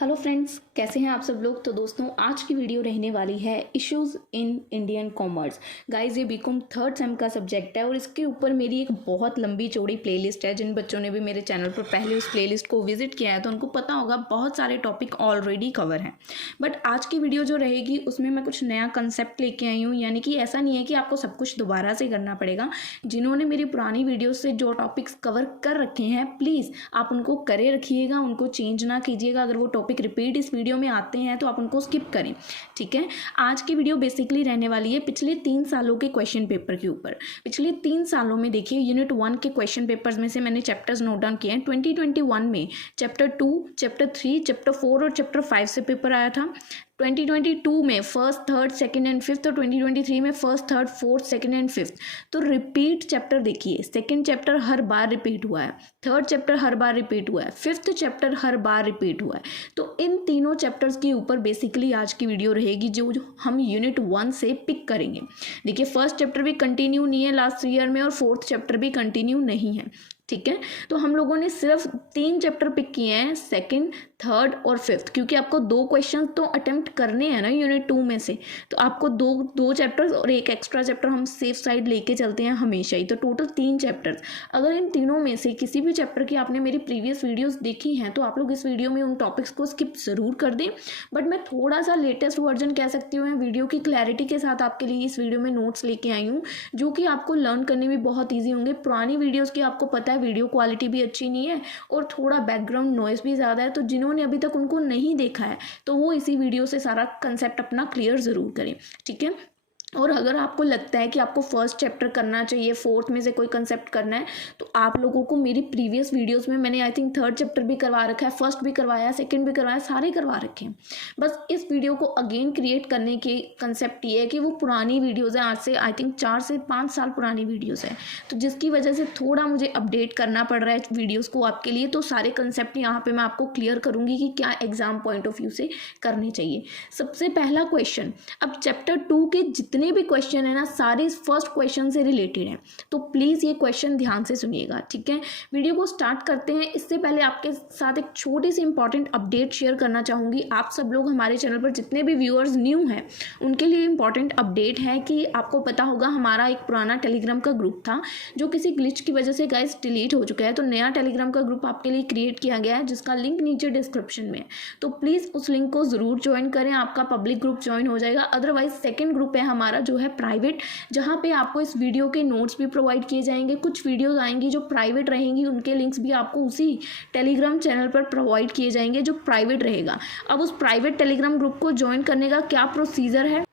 Hello friends, कैसे हैं आप सब लोग। तो दोस्तों, आज की वीडियो रहने वाली है issues in Indian commerce. Guys, ये बीकॉम थर्ड सेम का सब्जेक्ट है और इसके ऊपर मेरी एक बहुत लंबी चौड़ी प्लेलिस्ट है। जिन बच्चों ने भी मेरे चैनल पर पहले उस प्लेलिस्ट को विजिट किया है तो उनको पता होगा बहुत सारे टॉपिक ऑलरेडी कवर हैं। बट आज की वीडियो जो रहेगी उसमें मैं कुछ नया कंसेप्ट लेके आई हूँ, यानी कि ऐसा नहीं है कि आपको सब कुछ दोबारा से करना पड़ेगा। जिन्होंने मेरी पुरानी वीडियो से जो टॉपिक्स कवर कर रखे हैं, प्लीज़ आप उनको करे रखिएगा, उनको चेंज ना कीजिएगा। अगर वो टॉपिक रिपीट इस वीडियो में आते हैं तो आप उनको स्किप करें, ठीक है। आज की वीडियो बेसिकली रहने वाली है पिछले 3 सालों के क्वेश्चन पेपर के ऊपर। पिछले 3 सालों में देखिए, यूनिट 1 के क्वेश्चन पेपर्स में से मैंने चैप्टर्स नोट डाउन किए हैं। 2021 में चैप्टर 2, चैप्टर 3, चैप्टर 4 और चैप्टर 5 से पेपर आया था। 2022 में first, third, second and fifth और 2023 में first, third, fourth, second and fifth. तो रिपीट चैप्टर देखिए, सेकंड चैप्टर हर बार रिपीट हुआ है, थर्ड चैप्टर हर बार रिपीट हुआ है, फिफ्थ चैप्टर हर बार रिपीट हुआ है। तो इन तीनों चैप्टर्स के ऊपर बेसिकली आज की वीडियो रहेगी, जो हम यूनिट 1 से पिक करेंगे। देखिए, फर्स्ट चैप्टर भी कंटिन्यू नहीं है लास्ट ईयर में और फोर्थ चैप्टर भी कंटिन्यू नहीं है, ठीक है। तो हम लोगों ने सिर्फ 3 चैप्टर पिक किए हैं, सेकंड, थर्ड और फिफ्थ, क्योंकि आपको 2 क्वेश्चन तो अटेम्प्ट करने हैं ना यूनिट 2 में से। तो आपको दो चैप्टर्स और एक एक्स्ट्रा चैप्टर हम सेफ साइड लेके चलते हैं हमेशा ही। तो टोटल 3 चैप्टर्स। अगर इन तीनों में से किसी भी चैप्टर की आपने मेरी प्रीवियस वीडियोस देखी हैं तो आप लोग इस वीडियो में उन टॉपिक्स को स्किप ज़रूर कर दें। बट मैं थोड़ा सा लेटेस्ट वर्जन कह सकती हूँ, वीडियो की क्लैरिटी के साथ आपके लिए इस वीडियो में नोट्स लेके आई हूँ, जो कि आपको लर्न करने में बहुत ईजी होंगे। पुरानी वीडियोज़ की आपको पता है वीडियो क्वालिटी भी अच्छी नहीं है और थोड़ा बैकग्राउंड नॉइज़ भी ज़्यादा है। तो जिन्होंने अभी तक उनको नहीं देखा है तो वो इसी वीडियो से सारा कंसेप्ट अपना क्लियर ज़रूर करें, ठीक है। और अगर आपको लगता है कि आपको फर्स्ट चैप्टर करना चाहिए, फोर्थ में से कोई कंसेप्ट करना है, तो आप लोगों को मेरी प्रीवियस वीडियोस में मैंने आई थिंक थर्ड चैप्टर भी करवा रखा है, फर्स्ट भी करवाया है, सेकंड भी करवाया है, सारे करवा रखे हैं। बस इस वीडियो को अगेन क्रिएट करने की कंसेप्ट ये है कि वो पुरानी वीडियोज़ हैं, आज से आई थिंक 4 से 5 साल पुरानी वीडियोज़ हैं, तो जिसकी वजह से थोड़ा मुझे अपडेट करना पड़ रहा है वीडियोज़ को आपके लिए। तो सारे कंसेप्ट यहाँ पर मैं आपको क्लियर करूँगी कि क्या एग्जाम पॉइंट ऑफ व्यू से करने चाहिए। सबसे पहला क्वेश्चन, अब चैप्टर 2 के जितने भी क्वेश्चन है ना, सारे इस फर्स्ट क्वेश्चन से रिलेटेड हैं, तो प्लीज़ ये क्वेश्चन ध्यान से सुनिएगा, ठीक है। वीडियो को स्टार्ट करते हैं। इससे पहले आपके साथ एक छोटी सी इंपॉर्टेंट अपडेट शेयर करना चाहूँगी। आप सब लोग हमारे चैनल पर जितने भी व्यूअर्स न्यू हैं उनके लिए इंपॉर्टेंट अपडेट है कि आपको पता होगा हमारा एक पुराना टेलीग्राम का ग्रुप था जो किसी ग्लिच की वजह से गाइस डिलीट हो चुका है। तो नया टेलीग्राम का ग्रुप आपके लिए क्रिएट किया गया है, जिसका लिंक नीचे डिस्क्रिप्शन में है। तो प्लीज़ उस लिंक को ज़रूर ज्वाइन करें, आपका पब्लिक ग्रुप ज्वाइन हो जाएगा। अदरवाइज सेकेंड ग्रुप है हमारा जो है प्राइवेट, जहाँ पे आपको इस वीडियो के नोट्स भी प्रोवाइड किए जाएंगे। कुछ वीडियोस आएंगी जो प्राइवेट रहेंगी, उनके लिंक्स भी आपको उसी टेलीग्राम चैनल पर प्रोवाइड किए जाएंगे जो प्राइवेट रहेगा। अब उस प्राइवेट टेलीग्राम ग्रुप को ज्वाइन करने का क्या प्रोसीजर है,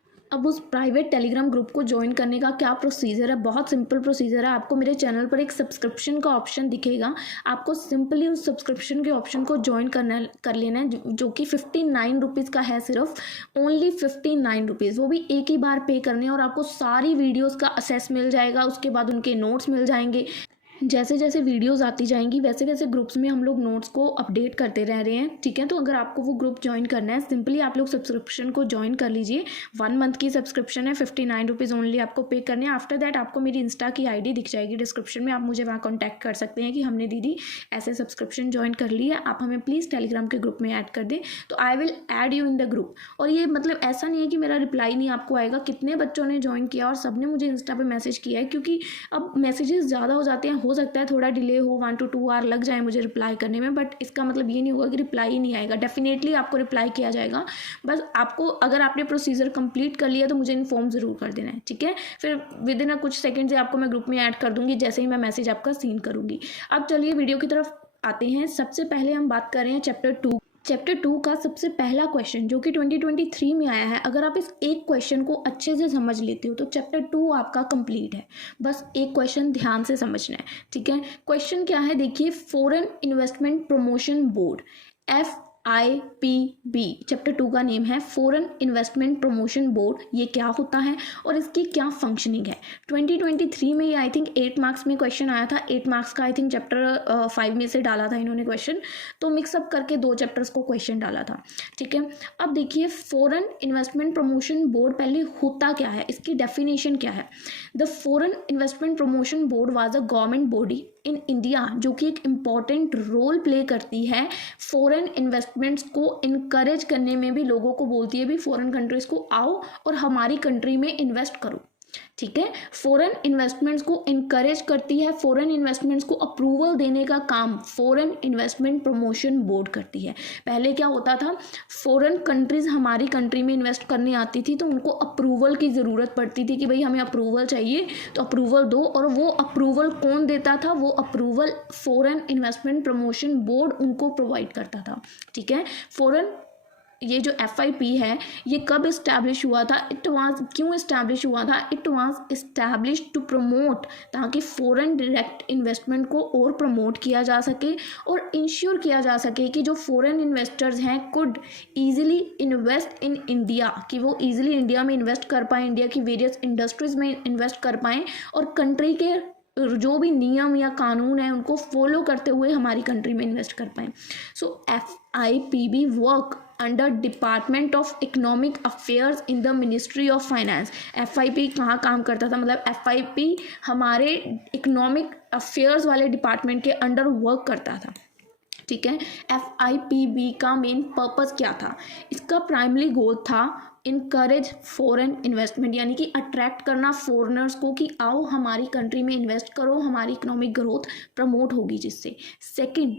बहुत सिंपल प्रोसीजर है। आपको मेरे चैनल पर एक सब्सक्रिप्शन का ऑप्शन दिखेगा, आपको सिंपली उस सब्सक्रिप्शन के ऑप्शन को ज्वाइन कर लेना है, जो कि 59 रुपीज़ का है, सिर्फ ओनली 59 रुपीज़। वो भी एक ही बार पे करने और आपको सारी वीडियोस का असेस मिल जाएगा, उसके बाद उनके नोट्स मिल जाएंगे। जैसे जैसे वीडियोस आती जाएंगी वैसे वैसे ग्रुप्स में हम लोग नोट्स को अपडेट करते रह रहे हैं, ठीक है। तो अगर आपको वो ग्रुप ज्वाइन करना है, सिंपली आप लोग सब्सक्रिप्शन को ज्वाइन कर लीजिए। 1 मंथ की सब्सक्रिप्शन है, 59 रुपीज़ ओनली आपको पे करने हैं। आफ्टर दैट आपको मेरी इंस्टा की आईडी दिख जाएगी डिस्क्रिप्शन में, आप मुझे वहाँ कॉन्टैक्ट कर सकते हैं कि हमने दीदी ऐसे सब्सक्रिप्शन ज्वाइन कर ली है, आप हमें प्लीज़ टेलीग्राम के ग्रुप में ऐड कर दें, तो I will add you in the group. और ये मतलब ऐसा नहीं है कि मेरा रिप्लाई नहीं आपको आएगा। कितने बच्चों ने ज्वाइन किया और सब ने मुझे इंस्टा पर मैसेज किया है, क्योंकि अब मैसेजेस ज़्यादा हो जाते हैं, हो सकता है थोड़ा डिले हो, 1 to 2 आवर लग जाए मुझे रिप्लाई करने में, बट इसका मतलब ये नहीं होगा कि रिप्लाई ही नहीं आएगा। डेफिनेटली आपको रिप्लाई किया जाएगा। बस आपको, अगर आपने प्रोसीजर कंप्लीट कर लिया तो मुझे इन्फॉर्म ज़रूर कर देना है, ठीक है। फिर विद इन कुछ सेकंड से आपको मैं ग्रुप में ऐड कर दूंगी जैसे ही मैं मैसेज आपका सीन करूंगी। अब चलिए वीडियो की तरफ आते हैं। सबसे पहले हम बात कर रहे हैं चैप्टर 2 का सबसे पहला क्वेश्चन, जो कि 2023 में आया है। अगर आप इस एक क्वेश्चन को अच्छे से समझ लेते हो तो चैप्टर 2 आपका कंप्लीट है। बस एक क्वेश्चन ध्यान से समझना है, ठीक है। क्वेश्चन क्या है देखिए, foreign investment promotion board, FIPB chapter 2 का नेम है, फॉरेन इन्वेस्टमेंट प्रमोशन बोर्ड। ये क्या होता है और इसकी क्या फंक्शनिंग है। 2023 में ये आई थिंक 8 मार्क्स में क्वेश्चन आया था। 8 मार्क्स का आई थिंक चैप्टर 5 में से डाला था इन्होंने क्वेश्चन, तो मिक्सअप करके 2 चैप्टर्स को क्वेश्चन डाला था, ठीक है। अब देखिए, फॉरेन इन्वेस्टमेंट प्रमोशन बोर्ड पहले होता क्या है, इसकी डेफिनेशन क्या है। The foreign investment promotion board was a government body in India, जो कि एक इम्पॉर्टेंट रोल प्ले करती है फॉरेन इन्वेस्टमेंट्स को इनकरेज करने में भी। लोगों को बोलती है भी फॉरेन कंट्रीज को आओ और हमारी कंट्री में इन्वेस्ट करो, ठीक है। फॉरेन इन्वेस्टमेंट्स को इनकरेज करती है, फॉरेन इन्वेस्टमेंट्स को अप्रूवल देने का काम फॉरेन इन्वेस्टमेंट प्रमोशन बोर्ड करती है। पहले क्या होता था, फॉरेन कंट्रीज हमारी कंट्री में इन्वेस्ट करने आती थी तो उनको अप्रूवल की ज़रूरत पड़ती थी कि भाई हमें अप्रूवल चाहिए तो अप्रूवल दो, और वो अप्रूवल कौन देता था, वो approval foreign investment promotion board उनको प्रोवाइड करता था, ठीक है। फॉरेन ये जो FIP है ये कब इस्टेब्लिश हुआ था, क्यों इस्टेब्लिश हुआ था, it was establish to promote, ताकि फॉरेन डायरेक्ट इन्वेस्टमेंट को और प्रमोट किया जा सके और इंश्योर किया जा सके कि जो फॉरेन इन्वेस्टर्स हैं could easily invest in India, कि वो ईजिली इंडिया में इन्वेस्ट कर पाएँ, इंडिया की वेरियस इंडस्ट्रीज में इन्वेस्ट कर पाएँ और कंट्री के जो भी नियम या कानून है उनको फॉलो करते हुए हमारी कंट्री में इन्वेस्ट कर पाएँ। सो FIPB work under department of economic affairs in the ministry of finance. FIP कहाँ काम करता था, मतलब FIP हमारे इकोनॉमिक अफेयर्स वाले डिपार्टमेंट के अंडर वर्क करता था, ठीक है। FIPB का मेन पर्पस क्या था, इसका प्राइमरी गोल था इनकरेज फॉरेन इन्वेस्टमेंट, यानी कि अट्रैक्ट करना फॉरेनर्स को कि आओ हमारी कंट्री में इन्वेस्ट करो, हमारी इकोनॉमिक ग्रोथ प्रमोट होगी जिससे। सेकंड,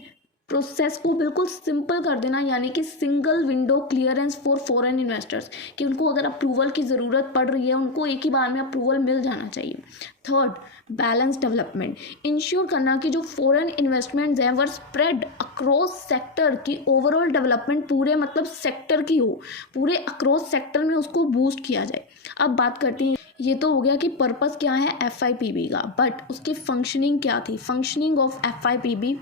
प्रोसेस को बिल्कुल सिंपल कर देना, यानी कि single window clearance for foreign investors, कि उनको अगर अप्रूवल की ज़रूरत पड़ रही है उनको एक ही बार में अप्रूवल मिल जाना चाहिए। थर्ड, बैलेंस डेवलपमेंट, इंश्योर करना कि जो फॉरेन इन्वेस्टमेंट्स हैं वो स्प्रेड अक्रॉस सेक्टर की ओवरऑल डेवलपमेंट पूरे मतलब सेक्टर की हो, पूरे अक्रॉस सेक्टर में उसको बूस्ट किया जाए। अब बात करते हैं, ये तो हो गया कि पर्पस क्या है FIPB का, बट उसकी फंक्शनिंग क्या थी। फंक्शनिंग ऑफ FIPB,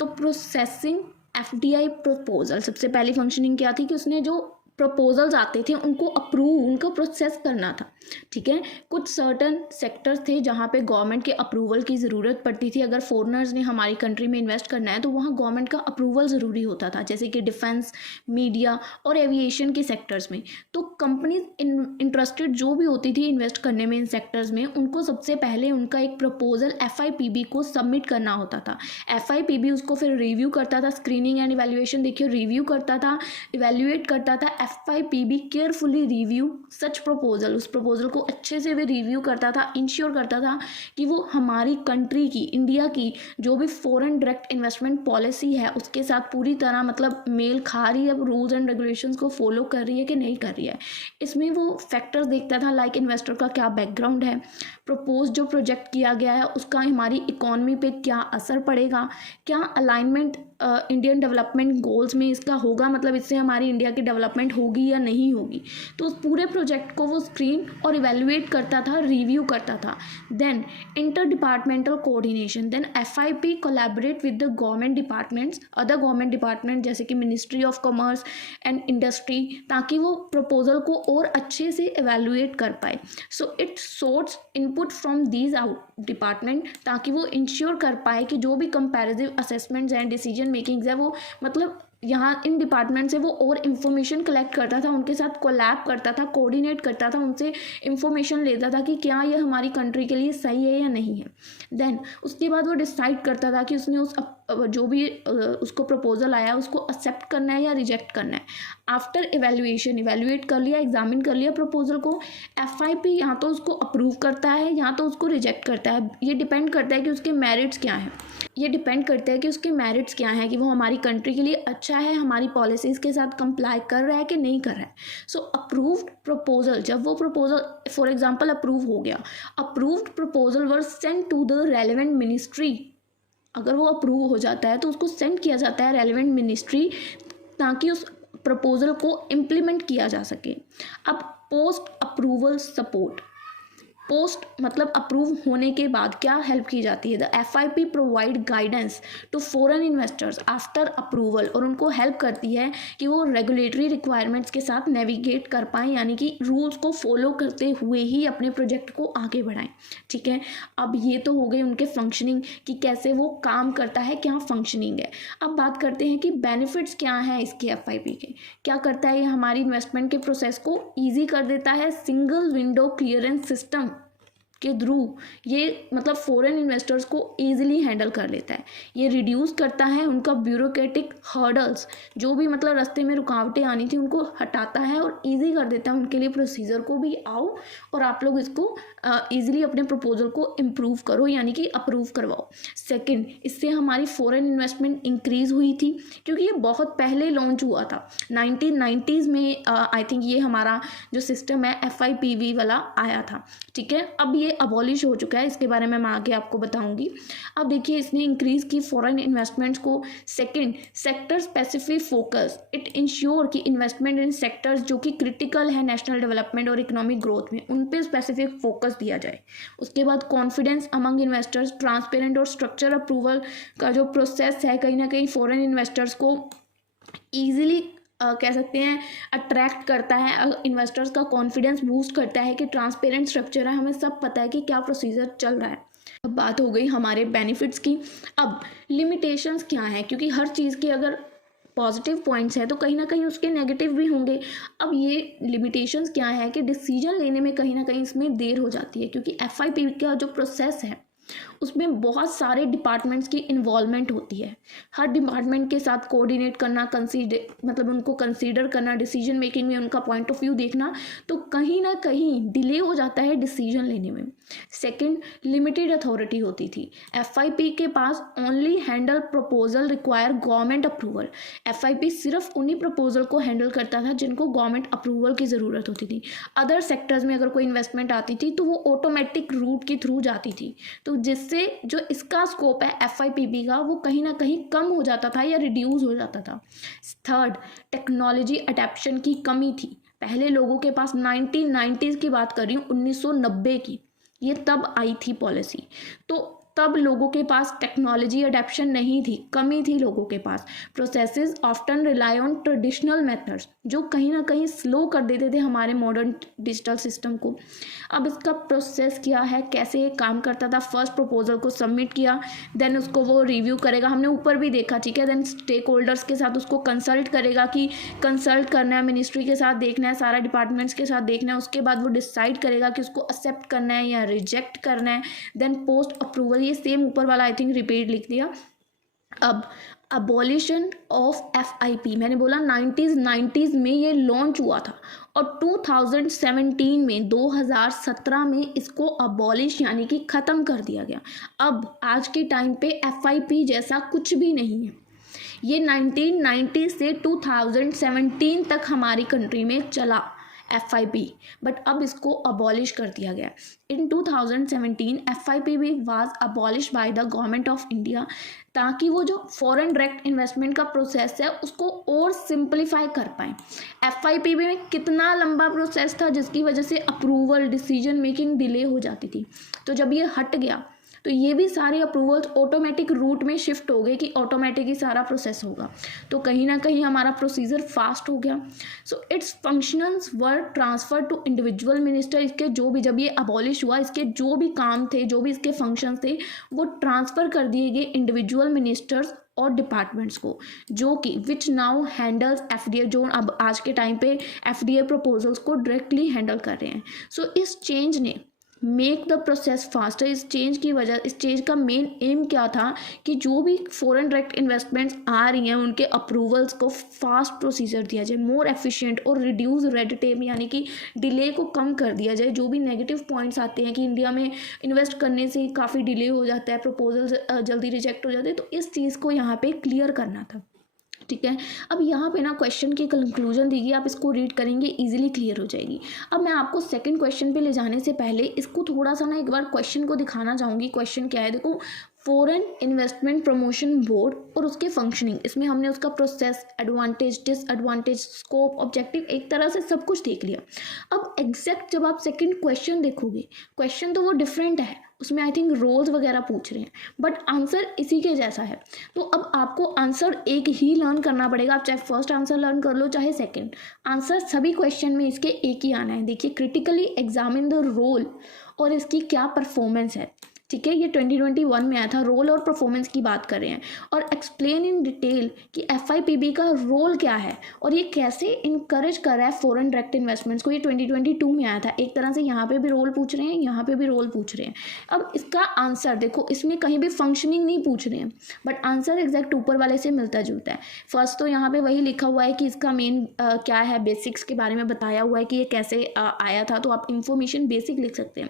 तो प्रोसेसिंग FDI प्रपोजल, सबसे पहली फंक्शनिंग क्या थी कि उसने जो प्रपोजल्स आते थे उनको अप्रूव, उनका प्रोसेस करना था, ठीक है। कुछ सर्टन सेक्टर्स थे जहाँ पे गवर्नमेंट के अप्रूवल की ज़रूरत पड़ती थी, अगर फॉरेनर्स ने हमारी कंट्री में इन्वेस्ट करना है तो वहाँ गवर्नमेंट का अप्रूवल ज़रूरी होता था, जैसे कि डिफेंस, मीडिया और एविएशन के सेक्टर्स में। तो कंपनीज इंटरेस्टेड जो भी होती थी इन्वेस्ट करने में इन सेक्टर्स में, उनको सबसे पहले उनका एक प्रपोजल FIPB को सबमिट करना होता था। FIPB उसको फिर रिव्यू करता था, स्क्रीनिंग एंड इवैल्यूएशन देखिए, रिव्यू करता था, इवैल्यूएट करता था। FIPB केयरफुली रिव्यू सच प्रपोजल, उस प्रपोजल को अच्छे से भी रिव्यू करता था, इंश्योर करता था कि वो हमारी कंट्री की, इंडिया की जो भी फॉरेन डायरेक्ट इन्वेस्टमेंट पॉलिसी है उसके साथ पूरी तरह मतलब मेल खा रही है, रूल्स एंड रेगुलेशंस को फॉलो कर रही है कि नहीं कर रही है। इसमें वो फैक्टर्स देखता था लाइक इन्वेस्टर का क्या बैकग्राउंड है, प्रपोज जो प्रोजेक्ट किया गया है उसका हमारी इकॉनमी पे क्या असर पड़ेगा, क्या अलाइनमेंट इंडियन डेवलपमेंट गोल्स में इसका होगा, मतलब इससे हमारी इंडिया की डेवलपमेंट होगी या नहीं होगी। तो उस पूरे प्रोजेक्ट को वो स्क्रीन और इवेल्युएट करता था, रिव्यू करता था। Then inter departmental coordination, then FIP collaborate with the government departments, other government department जैसे कि ministry of commerce and industry, ताकि वो प्रपोजल को और अच्छे से इवेल्युएट कर पाए। So it sorts input from these out department, ताकि वो इंश्योर कर पाए कि जो भी कंपैरेटिव असेसमेंट्स हैं, डिसीजन मेकिंग्स है, वो मतलब यहाँ इन डिपार्टमेंट से वो और इन्फॉर्मेशन कलेक्ट करता था, उनके साथ कोलैब करता था, कोऑर्डिनेट करता था, उनसे इन्फॉर्मेशन लेता था कि क्या ये हमारी कंट्री के लिए सही है या नहीं है। देन उसके बाद वो डिसाइड करता था कि उसने उस जो भी उसको प्रपोजल आया उसको एक्सेप्ट करना है या रिजेक्ट करना है। आफ्टर इवेल्युएशन, इवेल्युएट कर लिया, एग्जामिन कर लिया प्रपोजल को, FIP यहाँ तो उसको अप्रूव करता है, यहाँ तो उसको रिजेक्ट करता है। ये डिपेंड करता है कि उसके मेरिट्स क्या हैं, ये डिपेंड करता है कि उसके मेरिट्स क्या हैं, कि वो हमारी कंट्री के लिए अच्छा है, हमारी पॉलिसीज़ के साथ कंप्लाई कर रहा है कि नहीं कर रहा है। सो अप्रूव्ड प्रपोजल, जब वो प्रपोजल फॉर एग्जांपल अप्रूव हो गया, approved proposal were sent to the relevant ministry, अगर वो अप्रूव हो जाता है तो उसको सेंड किया जाता है रेलेवेंट मिनिस्ट्री, ताकि उस प्रपोजल को इम्प्लीमेंट किया जा सके। अब पोस्ट अप्रूवल सपोर्ट, पोस्ट मतलब अप्रूव होने के बाद क्या हेल्प की जाती है, the FIP provide guidance to foreign investors after approval, और उनको हेल्प करती है कि वो रेगुलेटरी रिक्वायरमेंट्स के साथ नेविगेट कर पाएँ, यानी कि रूल्स को फॉलो करते हुए ही अपने प्रोजेक्ट को आगे बढ़ाएं। ठीक है, अब ये तो हो गई उनके फंक्शनिंग कि कैसे वो काम करता है, क्या फंक्शनिंग है। अब बात करते हैं कि बेनिफिट्स क्या हैं इसके FIP के। क्या करता है ये, हमारी इन्वेस्टमेंट के प्रोसेस को ईजी कर देता है, सिंगल विंडो क्लियरेंस सिस्टम के थ्रू ये मतलब फॉरेन इन्वेस्टर्स को ईजिली हैंडल कर लेता है। ये रिड्यूस करता है उनका ब्यूरोक्रेटिक हर्डल्स, जो भी मतलब रास्ते में रुकावटें आनी थी उनको हटाता है और ईजी कर देता है उनके लिए प्रोसीजर को भी। आओ और आप लोग इसको ईजिली अपने प्रपोजल को इम्प्रूव करो, यानी कि अप्रूव करवाओ। सेकेंड, इससे हमारी फॉरेन इन्वेस्टमेंट इंक्रीज हुई थी, क्योंकि ये बहुत पहले लॉन्च हुआ था 1990s में। आई थिंक ये हमारा जो सिस्टम है FIPV वाला आया था, ठीक है। अब ये अबॉलिश हो चुका है, इसके बारे में मैं आगे आपको बताऊंगी। अब देखिए इसने इंक्रीज की फॉरेन इन्वेस्टमेंट्स को। Second, sector specific focus, it ensure कि इन्वेस्टमेंट इन सेक्टर्स जो कि क्रिटिकल है नेशनल डेवलपमेंट और इकोनॉमिक ग्रोथ में, उन पे स्पेसिफिक फोकस दिया जाए। उसके बाद कॉन्फिडेंस अमंग इन्वेस्टर्स, ट्रांसपेरेंट और स्ट्रक्चर अप्रूवल का जो प्रोसेस है कहीं ना कहीं फॉरेन इन्वेस्टर्स को ईजिली कह सकते हैं अट्रैक्ट करता है। इन्वेस्टर्स का कॉन्फिडेंस बूस्ट करता है कि ट्रांसपेरेंट स्ट्रक्चर है, हमें सब पता है कि क्या प्रोसीजर चल रहा है। अब बात हो गई हमारे बेनिफिट्स की। अब लिमिटेशंस क्या है, क्योंकि हर चीज़ के अगर पॉजिटिव पॉइंट्स हैं तो कहीं ना कहीं उसके नेगेटिव भी होंगे। अब ये लिमिटेशंस क्या है कि डिसीजन लेने में कहीं ना कहीं इसमें देर हो जाती है, क्योंकि FIP का जो प्रोसेस है उसमें बहुत सारे डिपार्टमेंट्स की इन्वॉल्वमेंट होती है। हर डिपार्टमेंट के साथ कोऑर्डिनेट करना, मतलब उनको कंसीडर करना, डिसीजन मेकिंग में उनका पॉइंट ऑफ व्यू देखना, तो कहीं ना कहीं डिले हो जाता है डिसीजन लेने में। सेकंड, लिमिटेड अथॉरिटी होती थी। FIP के पास only handle proposal require government approval. FIP सिर्फ उन्हीं प्रपोजल को हैंडल करता था जिनको गवर्नमेंट अप्रूवल की ज़रूरत होती थी। अदर सेक्टर्स में अगर कोई इन्वेस्टमेंट आती थी तो वो ऑटोमेटिक रूट के थ्रू जाती थी, तो जिससे जो इसका स्कोप है FIPB का वो कहीं ना कहीं कम हो जाता था या रिड्यूस हो जाता था। थर्ड, टेक्नोलॉजी अडेप्शन की कमी थी। पहले लोगों के पास 1990s की बात कर रही हूँ, 1990 की, ये तब आई थी पॉलिसी, तो तब लोगों के पास टेक्नोलॉजी अडेप्शन नहीं थी, कमी थी लोगों के पास। Processes often rely on traditional methods, जो कहीं ना कहीं स्लो कर देते थे हमारे मॉडर्न डिजिटल सिस्टम को। अब इसका प्रोसेस क्या है, कैसे ये काम करता था। फर्स्ट प्रपोजल को सबमिट किया, देन उसको वो रिव्यू करेगा, हमने ऊपर भी देखा, ठीक है। देन स्टेक होल्डर्स के साथ उसको कंसल्ट करेगा, कि कंसल्ट करना है, मिनिस्ट्री के साथ देखना है, सारा डिपार्टमेंट्स के साथ देखना है। उसके बाद वो डिसाइड करेगा कि उसको एक्सेप्ट करना है या रिजेक्ट करना है। देन पोस्ट अप्रूवल, ये सेम ऊपर वाला आई थिंक रिपीट लिख दिया। अब अबॉलिशन ऑफ FIP, मैंने बोला 90s में ये लॉन्च हुआ था, और 2017 में 2017 में इसको अबॉलिश यानी कि ख़त्म कर दिया गया। अब आज के टाइम पे FIP जैसा कुछ भी नहीं है। ये 1990 से 2017 तक हमारी कंट्री में चला FIP, बट अब इसको अबॉलिश कर दिया गया। इन 2017 FIPB was abolish by the government of India, ताकि वो जो फॉरेन डायरेक्ट इन्वेस्टमेंट का प्रोसेस है उसको और सिंपलीफाई कर पाएँ। FIPB में कितना लंबा प्रोसेस था जिसकी वजह से अप्रूवल, डिसीजन मेकिंग डिले हो जाती थी। तो जब ये हट गया तो ये भी सारे अप्रूवल्स ऑटोमेटिक रूट में शिफ्ट हो गए, कि ऑटोमेटिक ही सारा प्रोसेस होगा, तो कहीं ना कहीं हमारा प्रोसीजर फास्ट हो गया। So its functions were transfer to individual minister. इसके जो भी, जब ये अबॉलिश हुआ, इसके जो भी काम थे, जो भी इसके फंक्शंस थे, वो ट्रांसफ़र कर दिए गए इंडिविजुअल मिनिस्टर्स और डिपार्टमेंट्स को, जो कि विच नाउ हैंडल्स FDA, जो अब आज के टाइम पे FDA प्रपोजल्स को डायरेक्टली हैंडल कर रहे हैं। सो इस चेंज ने मेक द प्रोसेस फास्टर। इस चेंज का मेन एम क्या था, कि जो भी फॉरेन डायरेक्ट इन्वेस्टमेंट्स आ रही हैं उनके अप्रूवल्स को फास्ट प्रोसीजर दिया जाए, मोर एफिशिएंट, और रिड्यूस रेड टेप यानी कि डिले को कम कर दिया जाए। जो भी नेगेटिव पॉइंट्स आते हैं कि इंडिया में इन्वेस्ट करने से काफ़ी डिले हो जाता है, प्रपोजल जल्दी रिजेक्ट हो जाते हैं, तो इस चीज़ को यहाँ पे क्लियर करना था, ठीक है। अब यहाँ पे ना क्वेश्चन की कंक्लूजन दी गई, आप इसको रीड करेंगे इजीली क्लियर हो जाएगी। अब मैं आपको सेकंड क्वेश्चन पे ले जाने से पहले इसको थोड़ा सा ना एक बार क्वेश्चन को दिखाना चाहूँगी। क्वेश्चन क्या है, देखो, फॉरेन इन्वेस्टमेंट प्रमोशन बोर्ड और उसके फंक्शनिंग, इसमें हमने उसका process, advantage, disadvantage, scope, objective, एक तरह से सब कुछ देख लिया। अब एग्जैक्ट जब आप सेकंड क्वेश्चन देखोगे, क्वेश्चन तो वो डिफरेंट है, उसमें आई थिंक रोल्स वगैरह पूछ रहे हैं, बट आंसर इसी के जैसा है। तो अब आपको आंसर एक ही लर्न करना पड़ेगा, आप चाहे फर्स्ट आंसर लर्न कर लो चाहे सेकंड, आंसर सभी क्वेश्चन में इसके एक ही आना है। देखिए, क्रिटिकली एग्जामिन द रोल और इसकी क्या परफॉर्मेंस है, ठीक है, ये 2021 में आया था। रोल और परफॉर्मेंस की बात कर रहे हैं और एक्सप्लेन इन डिटेल कि FIPB का रोल क्या है और ये कैसे इंकरेज कर रहा है फॉरेन डायरेक्ट इन्वेस्टमेंट्स को। ये 2022 में आया था। एक तरह से यहाँ पे भी रोल पूछ रहे हैं, यहाँ पे भी रोल पूछ रहे हैं। अब इसका आंसर देखो, इसमें कहीं भी फंक्शनिंग नहीं पूछ रहे हैं, बट आंसर एग्जैक्ट ऊपर वाले से मिलता जुलता है। फर्स्ट तो यहाँ पे वही लिखा हुआ है कि इसका मेन क्या है, बेसिक्स के बारे में बताया हुआ है कि ये कैसे आया था, तो आप इंफॉर्मेशन बेसिक लिख सकते हैं।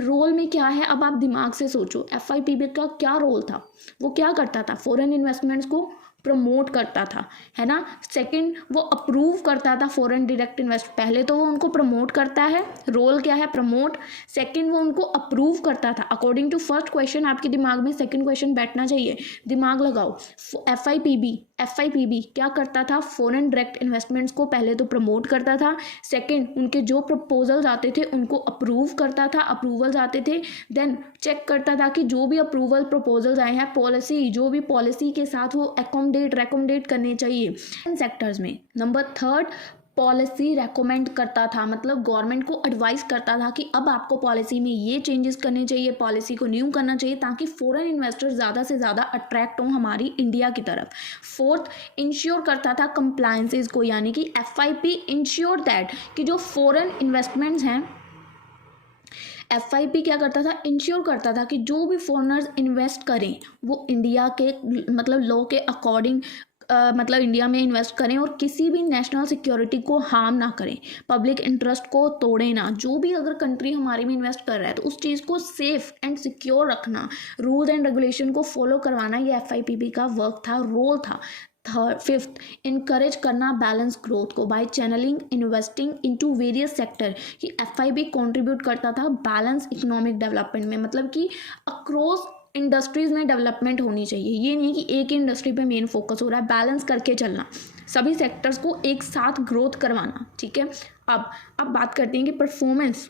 रोल में क्या है, अब आप दिमाग से सोचो, FIPB का क्या रोल था, वो क्या करता था, फॉरेन इन्वेस्टमेंट्स को प्रमोट करता था, है ना। सेकंड, वो अप्रूव करता था फॉरेन डायरेक्ट इन्वेस्ट, पहले तो वो उनको प्रमोट करता है, रोल क्या है, प्रमोट। सेकंड, वो उनको अप्रूव करता था। अकॉर्डिंग टू फर्स्ट क्वेश्चन आपके दिमाग में सेकंड क्वेश्चन बैठना चाहिए, दिमाग लगाओ। FIPB क्या करता था, फॉरेन डायरेक्ट इन्वेस्टमेंट्स को पहले तो प्रमोट करता था। सेकंड, उनके जो प्रपोजल्स आते थे उनको अप्रूव करता था, अप्रूवल्स आते थे। देन चेक करता था कि जो भी अप्रूवल प्रपोजल्स आए हैं, पॉलिसी, जो भी पॉलिसी के साथ वो रेकमेंडेट करने चाहिए इन सेक्टर्स में। नंबर थर्ड, पॉलिसी रेकमेंड करता था, मतलब गवर्नमेंट को एडवाइस करता था कि अब आपको पॉलिसी में ये चेंजेस करने चाहिए, पॉलिसी को न्यू करना चाहिए, ताकि फॉरेन इन्वेस्टर्स ज़्यादा से ज़्यादा अट्रैक्ट हों हमारी इंडिया की तरफ। फोर्थ, इंश्योर करता था कंप्लायंसेस को, यानी कि FIP इंश्योर दैट कि जो फॉरेन इन्वेस्टमेंट्स हैं, FIP क्या करता था, इंश्योर करता था कि जो भी फॉरेनर्स इन्वेस्ट करें वो इंडिया के मतलब लॉ के अकॉर्डिंग मतलब इंडिया में इन्वेस्ट करें और किसी भी नेशनल सिक्योरिटी को हार्म ना करें, पब्लिक इंटरेस्ट को तोड़े ना। जो भी अगर कंट्री हमारे में इन्वेस्ट कर रहा है तो उस चीज़ को सेफ एंड सिक्योर रखना, रूल्स एंड रेगुलेशन को फॉलो करवाना, ये FIPB का वर्क था, रोल था। फिफ्थ, इनकरेज करना बैलेंस ग्रोथ को by channeling investing into various sector, कि FIB कंट्रीब्यूट करता था बैलेंस इकोनॉमिक डेवलपमेंट में, मतलब कि अक्रॉस इंडस्ट्रीज में डेवलपमेंट होनी चाहिए। ये नहीं कि एक ही इंडस्ट्री पे मेन फोकस हो रहा है, बैलेंस करके चलना, सभी सेक्टर्स को एक साथ ग्रोथ करवाना, ठीक है। अब बात करते हैं कि परफॉर्मेंस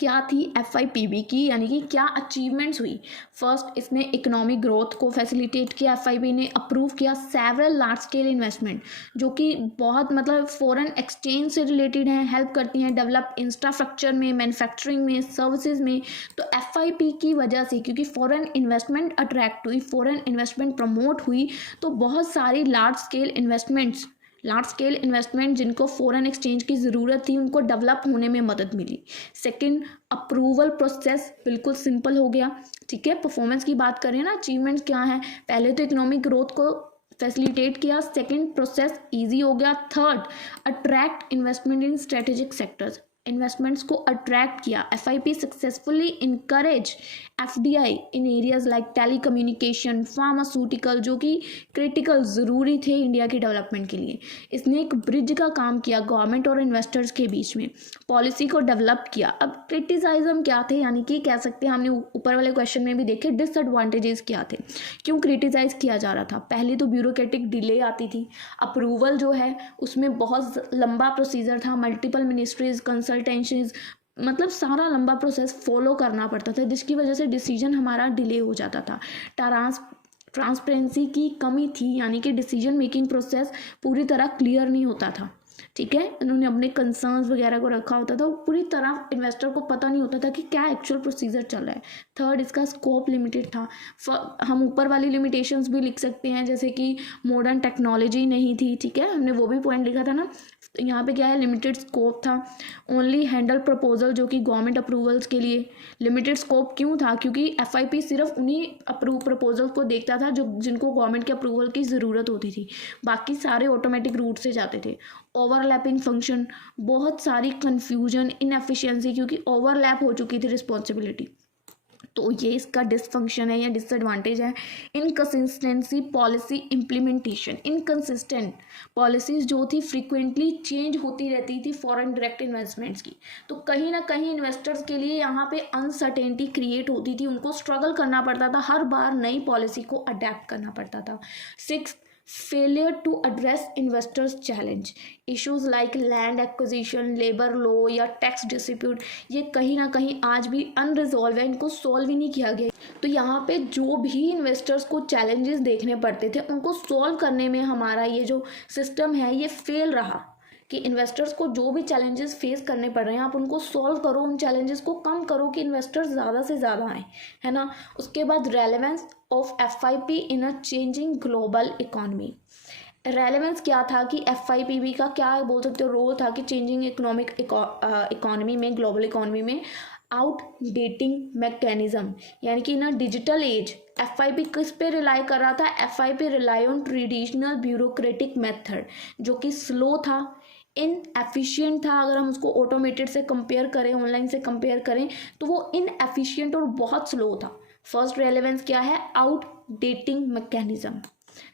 क्या थी FIPB की, यानी कि क्या अचीवमेंट्स हुई। फर्स्ट, इसने इकोनॉमिक ग्रोथ को फैसिलिटेट किया, FIB ने अप्रूव किया सेवरल लार्ज स्केल इन्वेस्टमेंट, जो कि बहुत मतलब फॉरेन एक्सचेंज से रिलेटेड हैं, हेल्प करती हैं डेवलप इंफ्रास्ट्रक्चर में, मैन्युफैक्चरिंग में, सर्विसेज में। तो FIP की वजह से, क्योंकि फॉरेन इन्वेस्टमेंट अट्रैक्ट हुई, फॉरेन इन्वेस्टमेंट प्रमोट हुई, तो बहुत सारी लार्ज स्केल इन्वेस्टमेंट जिनको फॉरेन एक्सचेंज की ज़रूरत थी, उनको डेवलप होने में मदद मिली। सेकंड, अप्रूवल प्रोसेस बिल्कुल सिंपल हो गया, ठीक है। परफॉर्मेंस की बात करें ना, अचीवमेंट्स क्या है, पहले तो इकोनॉमिक ग्रोथ को फैसिलिटेट किया, सेकंड प्रोसेस इजी हो गया, थर्ड अट्रैक्ट इन्वेस्टमेंट इन स्ट्रेटेजिक सेक्टर्स, इन्वेस्टमेंट्स को अट्रैक्ट किया। FIP सक्सेसफुली इनकरेज FDI इन एरियाज लाइक टेलीकम्युनिकेशन, फार्मास्यूटिकल, जो कि क्रिटिकल ज़रूरी थे इंडिया के डेवलपमेंट के लिए। इसने एक ब्रिज का काम किया गवर्नमेंट और इन्वेस्टर्स के बीच में, पॉलिसी को डेवलप किया। अब क्रिटिसाइज्म क्या थे, यानी कि कह सकते हैं, हमने ऊपर वाले क्वेश्चन में भी देखे, डिसएडवांटेजेस क्या थे, क्यों क्रिटिसाइज किया जा रहा था। पहले तो ब्यूरोक्रेटिक डिले आती थी, अप्रूवल जो है उसमें बहुत लंबा प्रोसीजर था, मल्टीपल मिनिस्ट्रीज, कंसल्टेंसीज, मतलब सारा लंबा प्रोसेस फॉलो करना पड़ता था, जिसकी वजह से डिसीजन हमारा डिले हो जाता था। ट्रांसपेरेंसी की कमी थी, यानी कि डिसीजन मेकिंग प्रोसेस पूरी तरह क्लियर नहीं होता था, ठीक है। उन्होंने अपने कंसर्न्स वगैरह को रखा होता था, पूरी तरह इन्वेस्टर को पता नहीं होता था कि क्या एक्चुअल प्रोसीजर चल रहा है। थर्ड, इसका स्कोप लिमिटेड था। हम ऊपर वाली लिमिटेशंस भी लिख सकते हैं, जैसे कि मॉडर्न टेक्नोलॉजी नहीं थी, ठीक है, हमने वो भी पॉइंट लिखा था ना। यहाँ पे क्या है, लिमिटेड स्कोप था। ओनली हैंडल प्रपोजल, जो कि गवर्नमेंट अप्रूवल्स के लिए। लिमिटेड स्कोप क्यों था, क्योंकि FIP सिर्फ उन्हीं अप्रूव प्रपोजल को देखता था जिनको गवर्नमेंट के अप्रूवल की ज़रूरत होती थी, बाकी सारे ऑटोमेटिक रूट से जाते थे। ओवरलैपिंग फंक्शन, बहुत सारी कन्फ्यूजन, इनएफिशिएंसी, क्योंकि ओवरलैप हो चुकी थी रिस्पॉन्सिबिलिटी, तो ये इसका डिसफंक्शन है या डिसएडवांटेज है। Inconsistency policy implementation, inconsistent policies जो थी फ्रीक्वेंटली चेंज होती रहती थी फॉरेन डायरेक्ट इन्वेस्टमेंट्स की, तो कहीं ना कहीं इन्वेस्टर्स के लिए यहाँ पे अनसर्टेनिटी क्रिएट होती थी, उनको स्ट्रगल करना पड़ता था, हर बार नई पॉलिसी को अडेप्ट करना पड़ता था। Six, failure to address investors challenge, issues like land acquisition, labour law या टैक्स डिस्प्यूट, ये कहीं ना कहीं आज भी अनरिजॉल्व है, इनको सॉल्व ही नहीं किया गया। तो यहाँ पे जो भी इन्वेस्टर्स को चैलेंजेस देखने पड़ते थे, उनको सॉल्व करने में हमारा ये जो सिस्टम है ये फेल रहा, कि इन्वेस्टर्स को जो भी चैलेंजेस फेस करने पड़ रहे हैं आप उनको सॉल्व करो, उन चैलेंजेस को कम करो कि इन्वेस्टर्स ज़्यादा से ज़्यादा आए, है ना। उसके बाद relevance of FIP in a changing global economy. Relevance क्या था कि FIPB का क्या बोल सकते हो रोल था कि चेंजिंग इकोनॉमिक इकॉनमी में, ग्लोबल इकॉनमी में आउटडेटिंग मैकेनिज्म, यानी कि ना डिजिटल एज FIP किस पे रिलाई कर रहा था, FIP rely on traditional bureaucratic method जो कि स्लो था, इनएफिशिएंट था। अगर हम उसको ऑटोमेटेड से कंपेयर करें, ऑनलाइन से कंपेयर करें तो वो इनएफिशिएंट और बहुत स्लो था। फर्स्ट रेलेवेंस क्या है, outdating mechanism.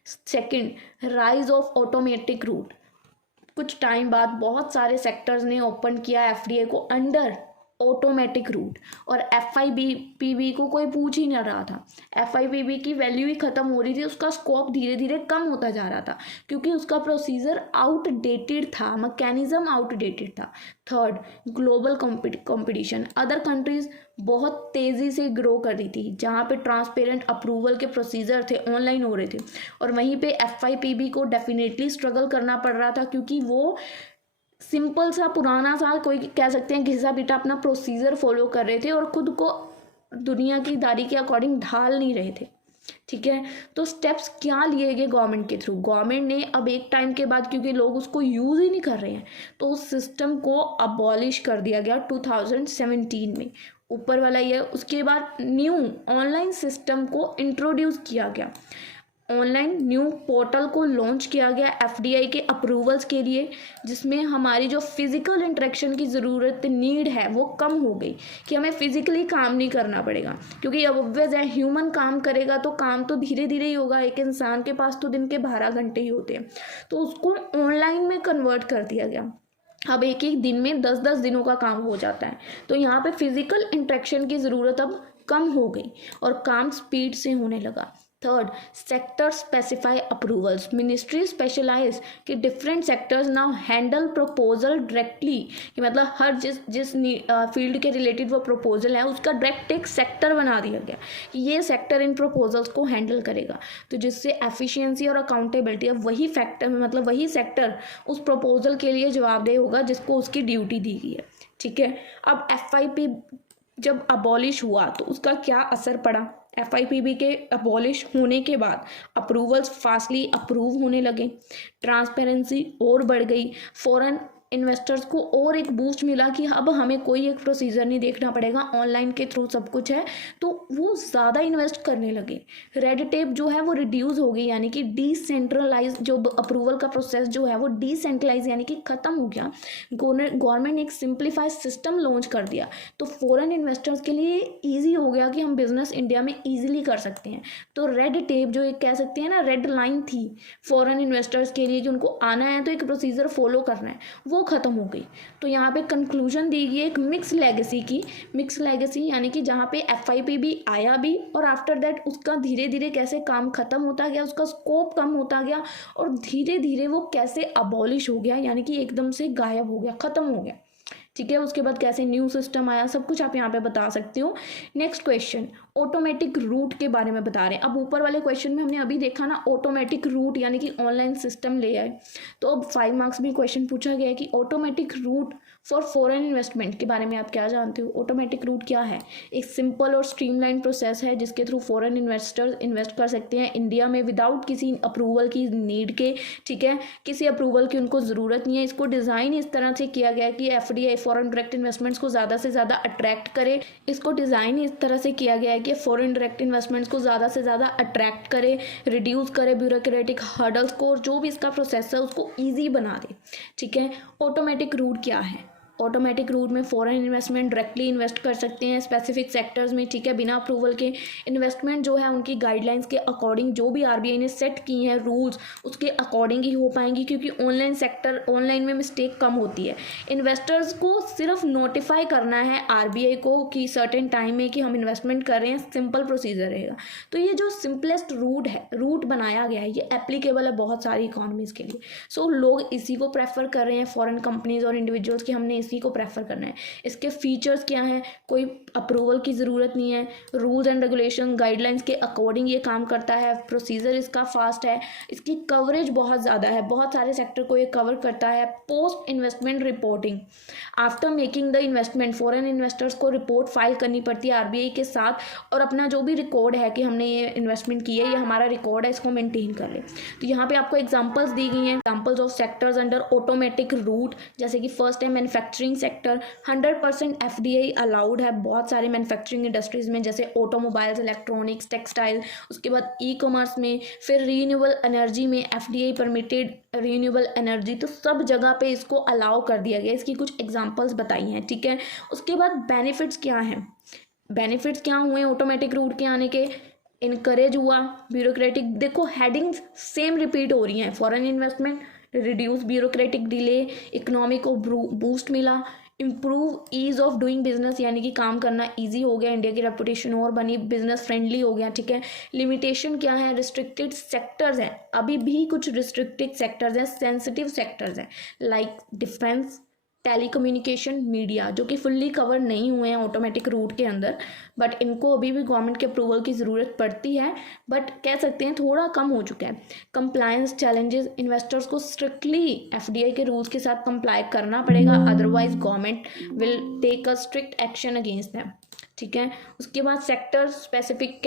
Second, rise of automatic route. कुछ टाइम बाद बहुत सारे सेक्टर्स ने ओपन किया FDI को अंडर ऑटोमेटिक रूट, और FIPB को कोई पूछ ही नहीं रहा था। FIPB की वैल्यू ही खत्म हो रही थी, उसका स्कोप धीरे धीरे कम होता जा रहा था क्योंकि उसका प्रोसीजर आउटडेटेड था, मैकेनिज्म आउटडेटेड था। Third, global competition. Other countries बहुत तेज़ी से ग्रो कर रही थी, जहाँ पे ट्रांसपेरेंट अप्रूवल के प्रोसीजर थे ऑनलाइन हो रहे थे, और वहीं पे FIPB को डेफिनेटली स्ट्रगल करना पड़ रहा था क्योंकि वो सिंपल सा पुराना सा कोई कह सकते हैं घिसा पिटा अपना प्रोसीजर फॉलो कर रहे थे और खुद को दुनिया की दारी के अकॉर्डिंग ढाल नहीं रहे थे। ठीक है, तो स्टेप्स क्या लिए गए गवर्नमेंट के थ्रू, गवर्नमेंट ने अब एक टाइम के बाद क्योंकि लोग उसको यूज़ ही नहीं कर रहे हैं तो उस सिस्टम को अबॉलिश कर दिया गया 2017 में, ऊपर वाला ये। उसके बाद न्यू ऑनलाइन सिस्टम को इंट्रोड्यूस किया गया, ऑनलाइन न्यू पोर्टल को लॉन्च किया गया FDI के अप्रूवल्स के लिए, जिसमें हमारी जो फिज़िकल इंटरेक्शन की ज़रूरत नीड है वो कम हो गई कि हमें फिज़िकली काम नहीं करना पड़ेगा, क्योंकि अब ऑब्वियस है ह्यूमन काम करेगा तो काम तो धीरे धीरे ही होगा। एक इंसान के पास तो दिन के 12 घंटे ही होते हैं, तो उसको ऑनलाइन में कन्वर्ट कर दिया गया। अब एक एक दिन में 10-10 दिनों का काम हो जाता है, तो यहाँ पे फिज़िकल इंटरेक्शन की ज़रूरत अब कम हो गई और काम स्पीड से होने लगा। Third, sector specify approvals. Ministry specialise कि different sectors now handle proposal directly, कि मतलब हर जिस फील्ड के रिलेटेड वो प्रपोजल है उसका डायरेक्ट एक सेक्टर बना दिया गया कि ये सेक्टर इन प्रपोजल्स को हैंडल करेगा, तो जिससे एफिशिएंसी और अकाउंटेबिलिटी, अब वही फैक्टर मतलब वही सेक्टर उस प्रपोजल के लिए जवाबदेह होगा जिसको उसकी ड्यूटी दी गई है। ठीक है, अब FIP जब अबॉलिश हुआ तो उसका क्या असर पड़ा, FIPB के अबॉलिश होने के बाद अप्रूवल्स फास्टली अप्रूव होने लगे, ट्रांसपेरेंसी और बढ़ गई, फॉरेन इन्वेस्टर्स को और एक बूस्ट मिला कि अब हमें कोई एक प्रोसीजर नहीं देखना पड़ेगा, ऑनलाइन के थ्रू सब कुछ है, तो वो ज़्यादा इन्वेस्ट करने लगे। रेड टेप जो है वो रिड्यूस हो गई, यानी कि डिसेंट्रलाइज जो अप्रूवल का प्रोसेस जो है वो डिसेंट्रलाइज यानी कि ख़त्म हो गया। गवर्नमेंट ने एक सिंप्लीफाइड सिस्टम लॉन्च कर दिया, तो फॉरेन इन्वेस्टर्स के लिए ईजी हो गया कि हम बिजनेस इंडिया में ईजिली कर सकते हैं। तो रेड टेप जो एक कह सकते हैं ना रेड लाइन थी फॉरेन इन्वेस्टर्स के लिए कि उनको आना है तो एक प्रोसीजर फॉलो करना है, वो ख़त्म हो गई। तो यहाँ पे कंक्लूजन दी गई एक मिक्स लेगेसी की, मिक्स लेगेसी यानी कि जहाँ पे FIPB आया भी और आफ्टर दैट उसका धीरे धीरे कैसे काम ख़त्म होता गया, उसका स्कोप कम होता गया और धीरे धीरे वो कैसे अबॉलिश हो गया, यानी कि एकदम से गायब हो गया, ख़त्म हो गया। ठीक है, उसके बाद कैसे न्यू सिस्टम आया, सब कुछ आप यहाँ पे बता सकते हो। नेक्स्ट क्वेश्चन, ऑटोमेटिक रूट के बारे में बता रहे हैं। अब ऊपर वाले क्वेश्चन में हमने अभी देखा ना ऑटोमेटिक रूट यानी कि ऑनलाइन सिस्टम ले आए, तो अब 5 मार्क्स में क्वेश्चन पूछा गया है कि automatic route for foreign investment के बारे में आप क्या जानते हो। ऑटोमेटिक रूट क्या है, एक सिंपल और स्ट्रीमलाइन प्रोसेस है जिसके थ्रू फॉरेन इन्वेस्टर्स इन्वेस्ट कर सकते हैं इंडिया में विदाउट किसी अप्रूवल की नीड के। ठीक है, किसी अप्रूवल की उनको ज़रूरत नहीं है। इसको डिज़ाइन इस तरह से किया गया है कि FDI फॉरेन डायरेक्ट इन्वेस्टमेंट्स को ज़्यादा से ज़्यादा अट्रैक्ट करे। इसको डिज़ाइन इस तरह से किया गया है कि फॉरेन डायरेक्ट इन्वेस्टमेंट्स को ज़्यादा से ज़्यादा अट्रैक्ट करे, रिड्यूस करे ब्यूरोक्रेटिक हर्डल्स को, और जो भी इसका प्रोसेस है उसको ईजी बना दे। ठीक है, ऑटोमेटिक रूट क्या है, ऑटोमेटिक रूट में फॉरेन इन्वेस्टमेंट डायरेक्टली इन्वेस्ट कर सकते हैं स्पेसिफिक सेक्टर्स में। ठीक है, बिना अप्रूवल के इन्वेस्टमेंट जो है उनकी गाइडलाइंस के अकॉर्डिंग जो भी RBI ने सेट की हैं रूल्स उसके अकॉर्डिंग ही हो पाएंगी, क्योंकि ऑनलाइन में मिस्टेक कम होती है। इन्वेस्टर्स को सिर्फ नोटिफाई करना है RBI को कि सर्टेन टाइम में कि हम इन्वेस्टमेंट कर रहे हैं, सिंपल प्रोसीजर रहेगा। तो ये जो सिंपलेस्ट रूट बनाया गया है ये एप्लीकेबल है बहुत सारी इकॉनमीज़ के लिए। सो लोग इसी को प्रेफर कर रहे हैं फॉरेन कंपनीज और इंडिविजुअल्स कि हमने इसी को प्रेफर करना है। इसके फीचर्स क्या हैं, कोई अप्रूवल की ज़रूरत नहीं है, रूल्स एंड रेगुलेशन गाइडलाइंस के अकॉर्डिंग ये काम करता है, प्रोसीजर इसका फास्ट है, इसकी कवरेज बहुत ज़्यादा है, बहुत सारे सेक्टर को ये कवर करता है। Post investment reporting, after making the investment foreign investors को रिपोर्ट फाइल करनी पड़ती है आरबीआई के साथ, और अपना जो भी रिकॉर्ड है कि हमने ये इन्वेस्टमेंट की है, ये हमारा रिकॉर्ड है, इसको मेंटेन कर ले। तो यहाँ पे आपको एग्जांपल्स दी गई हैं, examples of sectors under automatic root, जैसे कि फर्स्ट है मैन्युफैक्चरिंग सेक्टर, 100% एफडीआई अलाउड है बहुत सारे मैन्युफैक्चरिंग इंडस्ट्रीज में, जैसे ऑटोमोबाइल्स, इलेक्ट्रॉनिक्स, टेक्सटाइल। उसके बाद ई कॉमर्स में, फिर रीन्यूएबल एनर्जी में एफडीआई परमिटेड रीन्यूएबल एनर्जी, तो सब जगह पे इसको अलाउ कर दिया गया। इसकी कुछ एग्जांपल्स बताई हैं, ठीक है। उसके बाद बेनिफिट्स क्या हैं, बेनिफिट्स क्या हुए ऑटोमेटिक रूट के आने के, इनकरेज हुआ ब्यूरोक्रेटिक, देखो हेडिंग्स सेम रिपीट हो रही हैं, foreign investment, reduce bureaucratic delay, economy को बूस्ट मिला, improve ease of doing business, यानी कि काम करना इजी हो गया, इंडिया की रेपुटेशन और बनी, बिजनेस फ्रेंडली हो गया, ठीक है। लिमिटेशन क्या है, रिस्ट्रिक्टेड सेक्टर्स हैं, अभी भी कुछ रिस्ट्रिक्टेड सेक्टर्स हैं, सेंसिटिव सेक्टर्स हैं, लाइक डिफेंस, टेलीकम्युनिकेशन, मीडिया, जो कि फुल्ली कवर नहीं हुए हैं ऑटोमेटिक रूट के अंदर, बट इनको अभी भी गवर्नमेंट के अप्रूवल की ज़रूरत पड़ती है, बट कह सकते हैं थोड़ा कम हो चुका है। कंप्लायंस चैलेंजेस, इन्वेस्टर्स को स्ट्रिक्टली एफडीआई के रूल्स के साथ कंप्लाई करना पड़ेगा, otherwise government will take a strict action against them, ठीक है। उसके बाद सेक्टर स्पेसिफिक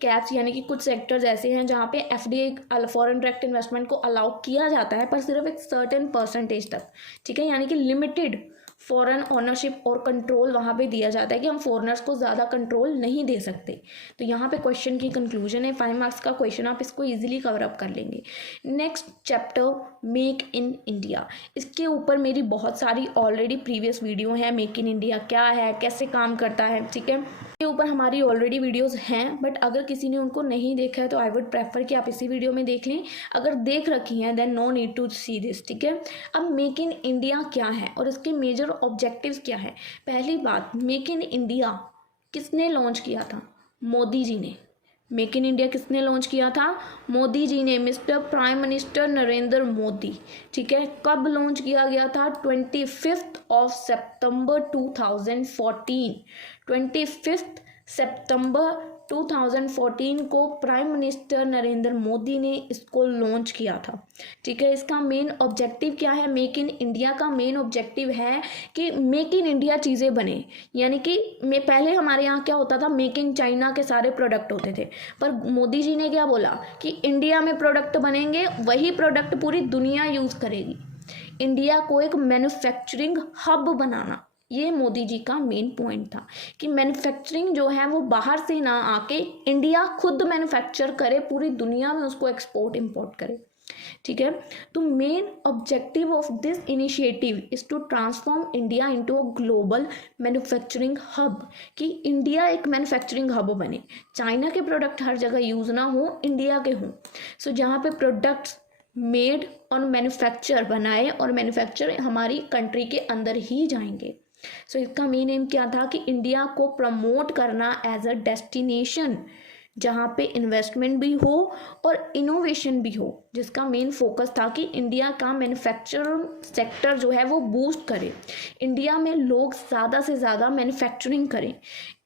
कैप्स, यानी कि कुछ सेक्टर्स ऐसे हैं जहाँ पे एफडीआई फॉरेन डायरेक्ट इन्वेस्टमेंट को अलाउ किया जाता है, पर सिर्फ एक सर्टेन परसेंटेज तक, ठीक है, यानी कि लिमिटेड फॉरेन ओनरशिप और कंट्रोल वहाँ पे दिया जाता है कि हम फॉरेनर्स को ज़्यादा कंट्रोल नहीं दे सकते। तो यहाँ पे क्वेश्चन की कंक्लूजन है, 5 मार्क्स का क्वेश्चन, आप इसको इजीली कवर अप कर लेंगे। Next chapter make in India, इसके ऊपर मेरी बहुत सारी ऑलरेडी प्रीवियस वीडियो हैं, मेक इन इंडिया क्या है, कैसे काम करता है, ठीक है, के ऊपर हमारी ऑलरेडी वीडियोस हैं, बट अगर किसी ने उनको नहीं देखा है तो आई वुड प्रेफर कि आप इसी वीडियो में देख लें। अगर देख रखी हैं then no need to see this, ठीक है। अब मेक इन इंडिया क्या है और इसके मेजर ऑब्जेक्टिव्स क्या है। पहली बात, मेक इन इंडिया किसने लॉन्च किया था, मोदी जी ने। मेक इन इंडिया किसने लॉन्च किया था, मोदी जी ने, mister prime minister Narendra Modi, ठीक है। कब लॉन्च किया गया था, 25 सितंबर 2014, 25 सितंबर 2014 को प्राइम मिनिस्टर नरेंद्र मोदी ने इसको लॉन्च किया था, ठीक है। इसका मेन ऑब्जेक्टिव क्या है, मेक इन इंडिया का मेन ऑब्जेक्टिव है कि मेक इन इंडिया चीज़ें बने, यानी कि पहले हमारे यहाँ क्या होता था, मेक इन चाइना के सारे प्रोडक्ट होते थे, पर मोदी जी ने क्या बोला कि इंडिया में प्रोडक्ट बनेंगे, वही प्रोडक्ट पूरी दुनिया यूज़ करेगी। इंडिया को एक मैन्युफैक्चरिंग हब बनाना, ये मोदी जी का मेन पॉइंट था कि मैन्युफैक्चरिंग जो है वो बाहर से ना आके इंडिया खुद मैन्युफैक्चर करे, पूरी दुनिया में उसको एक्सपोर्ट इंपोर्ट करे, ठीक है। तो main objective of this initiative is to transform India into a global manufacturing hub, कि इंडिया एक मैन्युफैक्चरिंग हब बने, चाइना के प्रोडक्ट हर जगह यूज़ ना हो, इंडिया के हों। सो जहाँ पे प्रोडक्ट्स मेड और मैन्युफैक्चर बनाए और मैन्युफैक्चर हमारी कंट्री के अंदर ही जाएंगे। सो इसका मेन एम क्या था कि इंडिया को प्रमोट करना एज अ डेस्टिनेशन जहाँ पे इन्वेस्टमेंट भी हो और इनोवेशन भी हो, जिसका मेन फोकस था कि इंडिया का मैन्युफैक्चरिंग सेक्टर जो है वो बूस्ट करे, इंडिया में लोग ज़्यादा से ज़्यादा मैन्युफैक्चरिंग करें।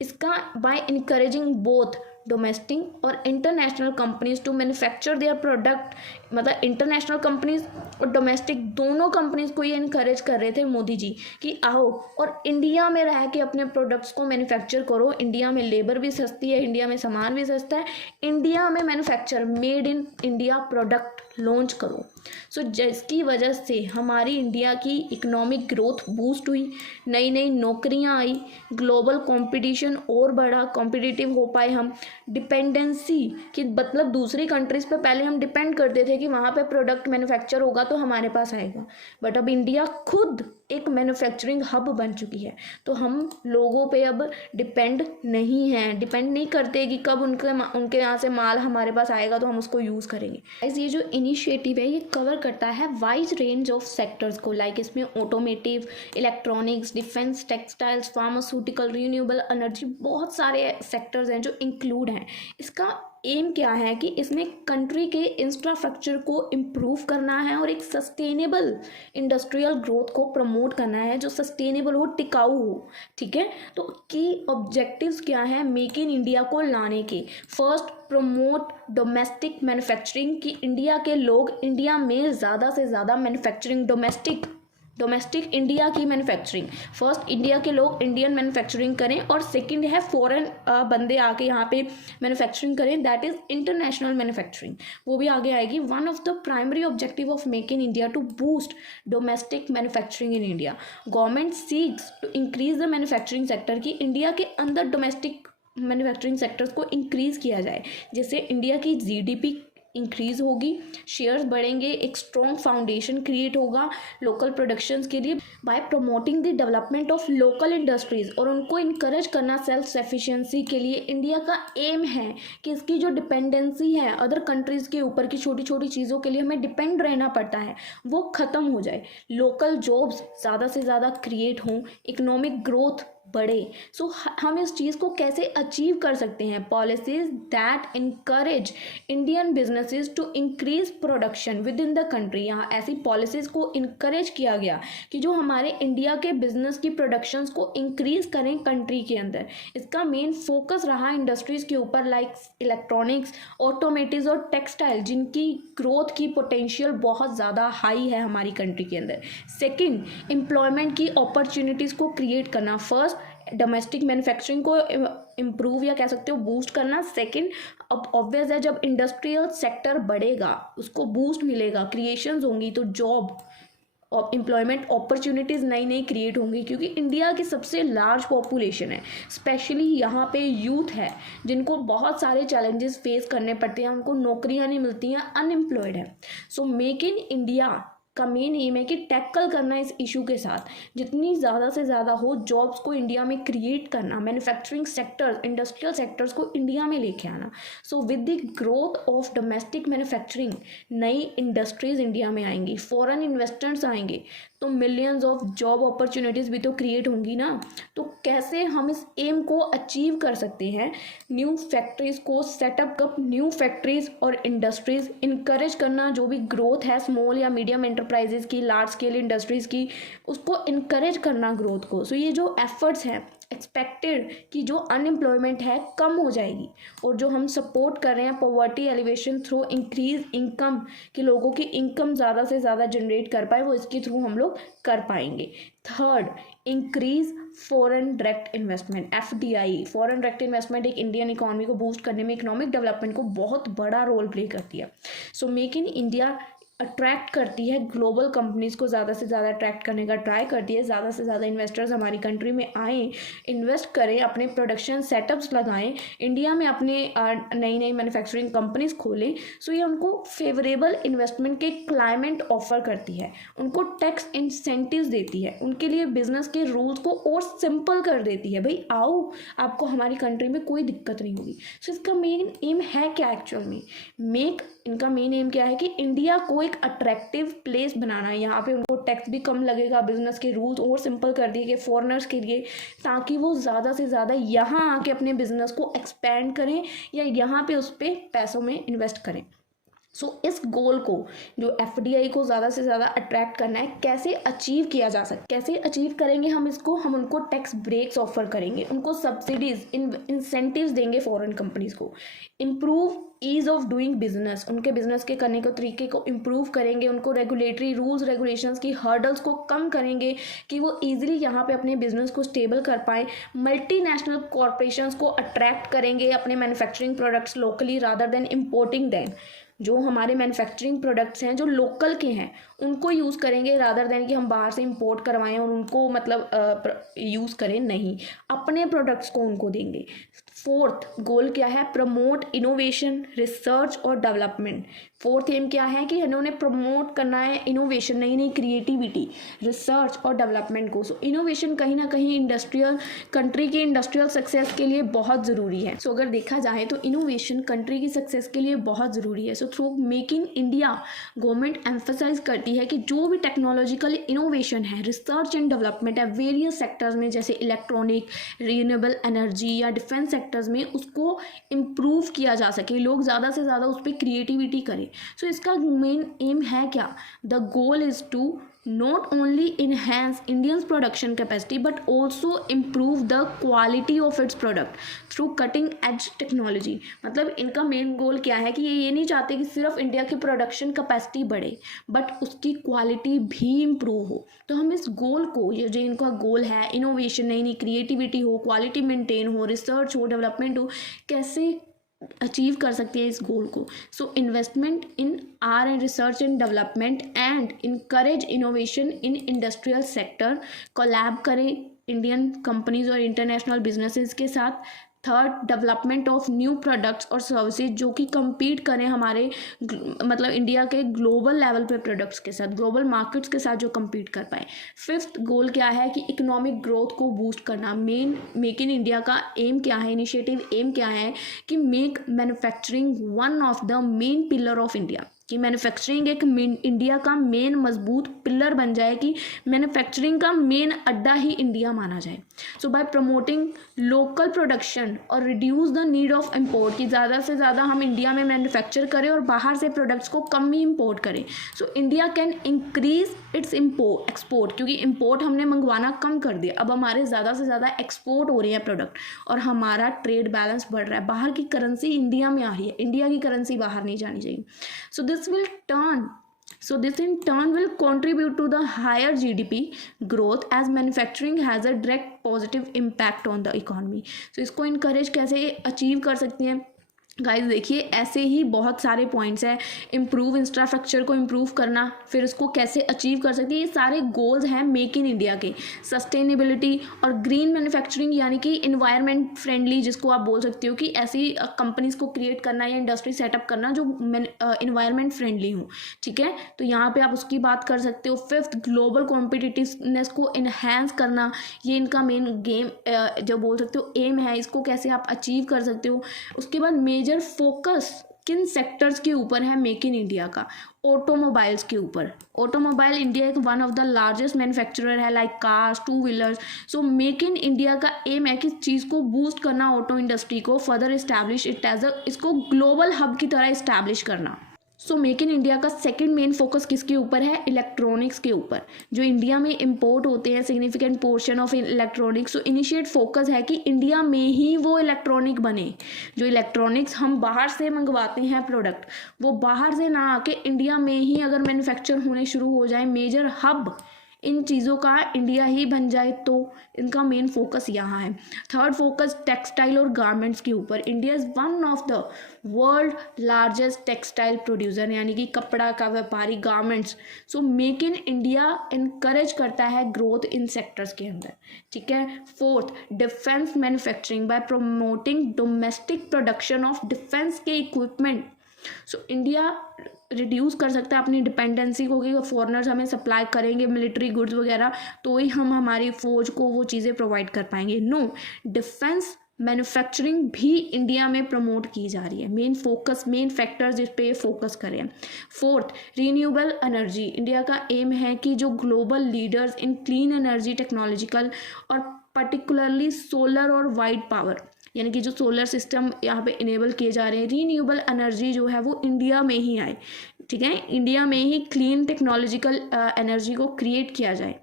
इसका बाय इनकरेजिंग बोथ डोमेस्टिक और international companies to manufacture their product, मतलब इंटरनेशनल कंपनीज और डोमेस्टिक दोनों कंपनीज को ये इनकरेज कर रहे थे मोदी जी कि आओ और इंडिया में रह के अपने प्रोडक्ट्स को मैन्युफैक्चर करो, इंडिया में लेबर भी सस्ती है, इंडिया में सामान भी सस्ता है, इंडिया में manufacture made in India product launch करो। सो जिसकी वजह से हमारी इंडिया की इकोनॉमिक ग्रोथ बूस्ट हुई, नई नई नौकरियां आई, ग्लोबल कंपटीशन और बढ़ा, कॉम्पिटिटिव हो पाए हम। डिपेंडेंसी कि मतलब दूसरी कंट्रीज़ पे पहले हम डिपेंड करते थे कि वहाँ पे प्रोडक्ट मैन्युफैक्चर होगा तो हमारे पास आएगा, बट अब इंडिया खुद एक मैन्युफैक्चरिंग हब बन चुकी है, तो हम लोगों पे अब डिपेंड नहीं करते कि कब उनके यहाँ से माल हमारे पास आएगा तो हम उसको यूज़ करेंगे। गाइस ये जो इनिशिएटिव है ये कवर करता है वाइड रेंज ऑफ सेक्टर्स को, लाइक इसमें automotive, electronics, defence, textiles, pharmaceutical, renewable energy, बहुत सारे सेक्टर्स हैं जो इंक्लूड हैं। इसका एम क्या है कि इसने कंट्री के इंफ्रास्ट्रक्चर को इम्प्रूव करना है और एक सस्टेनेबल इंडस्ट्रियल ग्रोथ को प्रमोट करना है जो सस्टेनेबल हो, टिकाऊ हो। ठीक है, तो की ऑब्जेक्टिव्स क्या है मेक इन इंडिया को लाने के? फर्स्ट, प्रमोट डोमेस्टिक मैन्युफैक्चरिंग, कि इंडिया के लोग इंडिया में ज़्यादा से ज़्यादा मैन्युफैक्चरिंग, डोमेस्टिक इंडिया की मैन्युफैक्चरिंग। फर्स्ट, इंडिया के लोग इंडियन मैन्युफैक्चरिंग करें, और सेकंड है फॉरेन बंदे आके यहाँ पे मैन्युफैक्चरिंग करें, दैट इज इंटरनेशनल मैन्युफैक्चरिंग, वो भी आगे आएगी। One of the primary objective of make in India to boost domestic manufacturing in India. Government seeks to increase the manufacturing sector, की इंडिया के अंदर डोमेस्टिक मैन्युफैक्चरिंग सेक्टर्स को increase किया जाए, जिससे इंडिया की जीडीपी इंक्रीज होगी, शेयर्स बढ़ेंगे, एक स्ट्रॉन्ग फाउंडेशन क्रिएट होगा लोकल प्रोडक्शंस के लिए, bye promoting the development of local industries, और उनको इनकरेज करना सेल्फ सफिशिएंसी के लिए। इंडिया का एम है कि इसकी जो डिपेंडेंसी है अदर कंट्रीज़ के ऊपर की छोटी छोटी चीज़ों के लिए हमें डिपेंड रहना पड़ता है, वो ख़त्म हो जाए, लोकल जॉब्स ज़्यादा से ज़्यादा क्रिएट हों, इकोनॉमिक ग्रोथ बढ़े। सो हम इस चीज़ को कैसे अचीव कर सकते हैं? Policies that encourage Indian businesses to increase production within the country. यहाँ ऐसी पॉलिसीज को इनकरेज किया गया कि जो हमारे इंडिया के बिजनेस की प्रोडक्शंस को इंक्रीज करें कंट्री के अंदर। इसका मेन फोकस रहा इंडस्ट्रीज़ के ऊपर, लाइक इलेक्ट्रॉनिक्स, ऑटोमेटिव्स और टेक्सटाइल, जिनकी ग्रोथ की पोटेंशियल बहुत ज़्यादा हाई है हमारी कंट्री के अंदर। सेकेंड, एम्प्लॉयमेंट की अपॉर्चुनिटीज़ को क्रिएट करना। फर्स्ट, डोमेस्टिक मैन्युफैक्चरिंग को इम्प्रूव या कह सकते हो बूस्ट करना। सेकंड, अब ऑब्वियस है जब इंडस्ट्रियल सेक्टर बढ़ेगा उसको बूस्ट मिलेगा, क्रिएशंस होंगी, तो जॉब और एम्प्लॉयमेंट अपॉर्चुनिटीज़ नई नई क्रिएट होंगी, क्योंकि इंडिया की सबसे लार्ज पॉपुलेशन है, स्पेशली यहाँ पे यूथ है जिनको बहुत सारे चैलेंजेस फेस करने पड़ते हैं, उनको नौकरियाँ नहीं मिलती हैं, अनएम्प्लॉयड है। सो मेक इन इंडिया का मेन एम है कि टैकल करना इस इशू के साथ, जितनी ज़्यादा से ज़्यादा हो जॉब्स को इंडिया में क्रिएट करना, मैन्युफैक्चरिंग सेक्टर्स, इंडस्ट्रियल सेक्टर्स को इंडिया में लेके आना। So with the growth of domestic manufacturing नई इंडस्ट्रीज़ इंडिया में आएंगी, फॉरेन इन्वेस्टर्स आएंगे, तो मिलियंस ऑफ जॉब अपॉर्चुनिटीज़ भी तो क्रिएट होंगी ना। तो कैसे हम इस एम को अचीव कर सकते हैं? न्यू फैक्ट्रीज़ को सेटअप, न्यू फैक्ट्रीज़ और इंडस्ट्रीज़ इनकरेज करना, जो भी ग्रोथ है स्मॉल या मीडियम एंटरप्राइजेज़ की, लार्ज स्केल इंडस्ट्रीज़ की, उसको इनकरेज करना ग्रोथ को। सो ये जो एफर्ट्स हैं, एक्सपेक्टेड कि जो अनएम्प्लॉयमेंट है कम हो जाएगी, और जो हम सपोर्ट कर रहे हैं poverty alleviation through increase income, कि लोगों की इनकम ज़्यादा से ज़्यादा जनरेट कर पाए, वो इसके थ्रू हम लोग कर पाएंगे। Third, increase foreign direct investment, FDI. Foreign direct investment एक इंडियन इकोनॉमी को बूस्ट करने में, इकोनॉमिक डेवलपमेंट को बहुत बड़ा रोल प्ले करती है। सो मेक इन इंडिया अट्रैक्ट करती है ग्लोबल कंपनीज़ को, ज़्यादा से ज़्यादा अट्रैक्ट करने का ट्राई करती है, ज़्यादा से ज़्यादा इन्वेस्टर्स हमारी कंट्री में आएँ, इन्वेस्ट करें, अपने प्रोडक्शन सेटअप्स लगाएं, इंडिया में अपने नई नई मैन्युफैक्चरिंग कंपनीज खोलें। सो ये उनको फेवरेबल इन्वेस्टमेंट के क्लाइमेट ऑफर करती है, उनको टैक्स इंसेंटिव्स देती है, उनके लिए बिजनेस के रूल्स को और सिंपल कर देती है। भाई आओ, आपको हमारी कंट्री में कोई दिक्कत नहीं होगी। सो इसका मेन एम है क्या एक्चुअल में? इनका मेन एम क्या है कि इंडिया को एक अट्रैक्टिव प्लेस बनाना है, यहाँ पे उनको टैक्स भी कम लगेगा, बिजनेस के रूल्स और सिंपल कर दिए गए फॉरेनर्स के लिए, ताकि वो ज़्यादा से ज़्यादा यहाँ आके अपने बिजनेस को एक्सपेंड करें या यहाँ पे उस पर पैसों में इन्वेस्ट करें। सो इस गोल को, जो एफडीआई को ज़्यादा से ज़्यादा अट्रैक्ट करना है, कैसे अचीव किया जा सकता है? कैसे अचीव करेंगे हम इसको? हम उनको टैक्स ब्रेक्स ऑफर करेंगे, उनको सब्सिडीज, इंसेंटिव्स देंगे फॉरेन कंपनीज को, improve ease of doing business, उनके बिजनेस के करने के तरीके को इम्प्रूव करेंगे, उनको रेगुलेटरी रूल्स रेगुलेशंस की हर्डल्स को कम करेंगे कि वो ईजिली यहाँ पे अपने बिजनेस को स्टेबल कर पाएँ। मल्टीनेशनल कॉरपोरेशंस को अट्रैक्ट करेंगे अपने manufacturing products locally rather than importing then. जो हमारे मैन्युफैक्चरिंग प्रोडक्ट्स हैं जो लोकल के हैं उनको यूज़ करेंगे रादर देन कि हम बाहर से इंपोर्ट करवाएं और उनको मतलब यूज़ करें, नहीं, अपने प्रोडक्ट्स को उनको देंगे। फोर्थ गोल क्या है? प्रमोट इनोवेशन, रिसर्च और डेवलपमेंट। फोर्थ एम क्या है कि इन्होंने प्रमोट करना है इनोवेशन, नई नई क्रिएटिविटी, रिसर्च और डेवलपमेंट को। सो इनोवेशन कहीं ना कहीं इंडस्ट्रियल कंट्री की इंडस्ट्रियल सक्सेस के लिए बहुत ज़रूरी है। सो अगर देखा जाए तो इनोवेशन कंट्री की सक्सेस के लिए बहुत ज़रूरी है। So through make in India government emphasize करती है कि जो भी टेक्नोलॉजिकल इनोवेशन है, रिसर्च एंड डेवलपमेंट है वेरियस सेक्टर्स में, जैसे इलेक्ट्रॉनिक, रिन्यूएबल एनर्जी या डिफेंस सेक्टर्स में, उसको इम्प्रूव किया जा सके, लोग ज़्यादा से ज़्यादा उस पर क्रिएटिविटी करें। सो इसका मेन एम है क्या? The goal is to not only enhance Indians production capacity but also improve the quality of its product through cutting edge technology। मतलब इनका मेन गोल क्या है कि ये नहीं चाहते कि सिर्फ इंडिया की प्रोडक्शन कैपेसिटी बढ़े बट उसकी क्वालिटी भी इम्प्रूव हो। तो हम इस गोल को, ये जो इनका गोल है, इनोवेशन, नई नई क्रिएटिविटी हो, क्वालिटी मेंटेन हो, रिसर्च हो, डेवलपमेंट हो, कैसे अचीव कर सकती है इस गोल को। So investment in R and research and development and encourage innovation in industrial sector, collab करें इंडियन कंपनीज और इंटरनेशनल बिजनेसेस के साथ। Third, development of new products और सर्विसेज जो कि compete करें हमारे मतलब इंडिया के ग्लोबल लेवल पे प्रोडक्ट्स के साथ, ग्लोबल मार्केट्स के साथ जो compete कर पाए। फिफ्थ गोल क्या है कि इकोनॉमिक ग्रोथ को बूस्ट करना। मेक इन इंडिया का एम क्या है, इनिशिएटिव एम क्या है कि make manufacturing one of the main pillar of India, कि मैन्युफैक्चरिंग एक इंडिया का मेन मजबूत पिलर बन जाए, कि मैन्युफैक्चरिंग का मेन अड्डा ही इंडिया माना जाए। सो बाय प्रमोटिंग लोकल प्रोडक्शन और reduce the need of import, कि ज़्यादा से ज़्यादा हम इंडिया में मैन्युफैक्चर करें और बाहर से प्रोडक्ट्स को कम ही इम्पोर्ट करें। So India can increase its export, क्योंकि इम्पोर्ट हमने मंगवाना कम कर दिया, अब हमारे ज़्यादा से ज़्यादा एक्सपोर्ट हो रहे हैं प्रोडक्ट और हमारा ट्रेड बैलेंस बढ़ रहा है, बाहर की करेंसी इंडिया में आ रही है, इंडिया की करेंसी बाहर नहीं जानी चाहिए। So this in turn will contribute to the higher GDP growth as manufacturing has a direct positive impact on the economy। So इसको encourage कैसे अचीव कर सकती हैं गाइस? देखिए ऐसे ही बहुत सारे पॉइंट्स हैं। इम्प्रूव इंफ्रास्ट्रक्चर को इम्प्रूव करना, फिर उसको कैसे अचीव कर सकते हैं, ये सारे गोल्स हैं मेक इन इंडिया के। सस्टेनेबिलिटी और ग्रीन मैन्युफैक्चरिंग, यानी कि इन्वायरमेंट फ्रेंडली, जिसको आप बोल सकते हो कि ऐसी कंपनीज को क्रिएट करना या इंडस्ट्री सेटअप करना जो इन्वायरमेंट फ्रेंडली हो। ठीक है, तो यहाँ पे आप उसकी बात कर सकते हो। फिफ्थ, ग्लोबल कॉम्पिटिटिवनेस को इन्हेंस करना, ये इनका मेन गेम जो बोल सकते हो एम है, इसको कैसे आप अचीव कर सकते हो। उसके बाद मेजर फोकस किन सेक्टर्स के ऊपर है मेक इन इंडिया का? ऑटोमोबाइल्स के ऊपर। ऑटोमोबाइल इंडिया एक one of the largest manufacturer है, like cars, two wheelers. So make in India का एम है कि चीज़ को बूस्ट करना, ऑटो इंडस्ट्री को फर्दर इस्टेब्लिश इट एज इसको ग्लोबल हब की तरह इस्टेब्लिश करना। सो मेक इन इंडिया का सेकंड मेन फोकस किसके ऊपर है? इलेक्ट्रॉनिक्स के ऊपर। जो इंडिया में इंपोर्ट होते हैं significant portion of electronics, so initiate focus है कि इंडिया में ही वो इलेक्ट्रॉनिक बने। जो इलेक्ट्रॉनिक्स हम बाहर से मंगवाते हैं प्रोडक्ट, वो बाहर से ना आके इंडिया में ही अगर मैन्युफैक्चर होने शुरू हो जाए, मेजर हब इन चीज़ों का इंडिया ही बन जाए, तो इनका मेन फोकस यहाँ है। थर्ड फोकस टेक्सटाइल और गारमेंट्स के ऊपर। India is one of the world largest textile producer, यानी कि कपड़ा का व्यापारी, garments. So make in India encourage करता है ग्रोथ इन सेक्टर्स के अंदर। ठीक है। Fourth, defence manufacturing bye promoting domestic production of defence के इक्विपमेंट। सो इंडिया रिड्यूस कर सकता है अपनी डिपेंडेंसी को, कि फॉरेनर्स हमें सप्लाई करेंगे मिलिट्री गुड्स वगैरह, तो ही हम हमारी फौज को वो चीज़ें प्रोवाइड कर पाएंगे। नो, डिफेंस मैन्युफैक्चरिंग भी इंडिया में प्रमोट की जा रही है। मेन फैक्टर्स जिस पे फोकस करें। Fourth, renewable energy. इंडिया का एम है कि जो global leaders in clean energy technological और पर्टिकुलरली सोलर और वाइड पावर, यानी कि जो सोलर सिस्टम यहाँ पे इनेबल किए जा रहे हैं, रीन्यूएबल एनर्जी जो है वो इंडिया में ही आए। ठीक है, इंडिया में ही क्लीन टेक्नोलॉजिकल एनर्जी को क्रिएट किया जाए।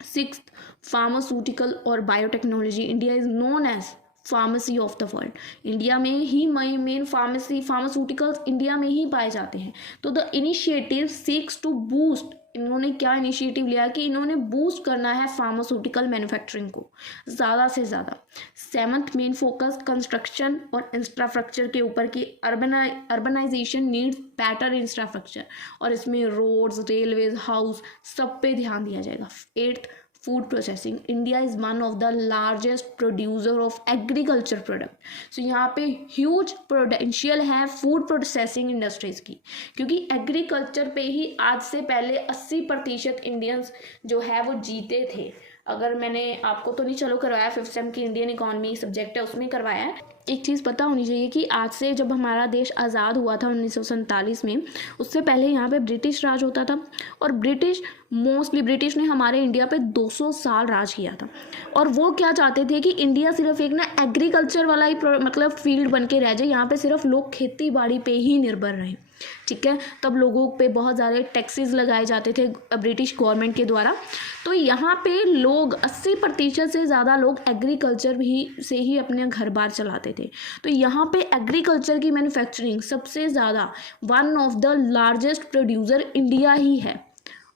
सिक्स्थ, फार्मास्यूटिकल और biotechnology. India is known as pharmacy of the world. India में ही मेन फार्मास्यूटिकल्स इंडिया में ही पाए जाते हैं। तो the initiative seeks to boost, इन्होंने क्या इनिशिएटिव लिया कि इन्होंने बूस्ट करना है फार्मास्यूटिकल मैन्युफैक्चरिंग को ज़्यादा से ज़्यादा। सेवंथ, मेन फोकस कंस्ट्रक्शन और इंफ्रास्ट्रक्चर के ऊपर की अर्बनाइजेशन नीड्स बेटर इंफ्रास्ट्रक्चर, और इसमें रोड्स, रेलवेज, हाउस सब पे ध्यान दिया जाएगा। Eighth, food processing. India is one of the largest producer of agriculture product. So यहाँ पे huge potential है food processing industries की, क्योंकि एग्रीकल्चर पे ही आज से पहले 80% इंडियंस जो है वो जीते थे. अगर मैंने आपको तो नहीं चलो करवाया, 5th सेम की इंडियन इकोनॉमी सब्जेक्ट है उसमें करवाया है. एक चीज़ पता होनी चाहिए कि आज से जब हमारा देश आज़ाद हुआ था 1947 में, उससे पहले यहाँ पे ब्रिटिश राज होता था. और ब्रिटिश ने हमारे इंडिया पे 200 साल राज किया था. और वो क्या चाहते थे कि इंडिया सिर्फ एक ना एग्रीकल्चर वाला ही मतलब फील्ड बन के रह जाए, यहाँ पे सिर्फ लोग खेती बाड़ी पे ही निर्भर रहें. ठीक है, तब लोगों पे बहुत ज़्यादा टैक्सेस लगाए जाते थे ब्रिटिश गवर्नमेंट के द्वारा. तो यहाँ पे लोग 80% से ज़्यादा लोग एग्रीकल्चर से ही अपने घर बार चलाते थे. तो यहाँ पे एग्रीकल्चर की मैन्युफैक्चरिंग सबसे ज़्यादा one of the largest producer India ही है.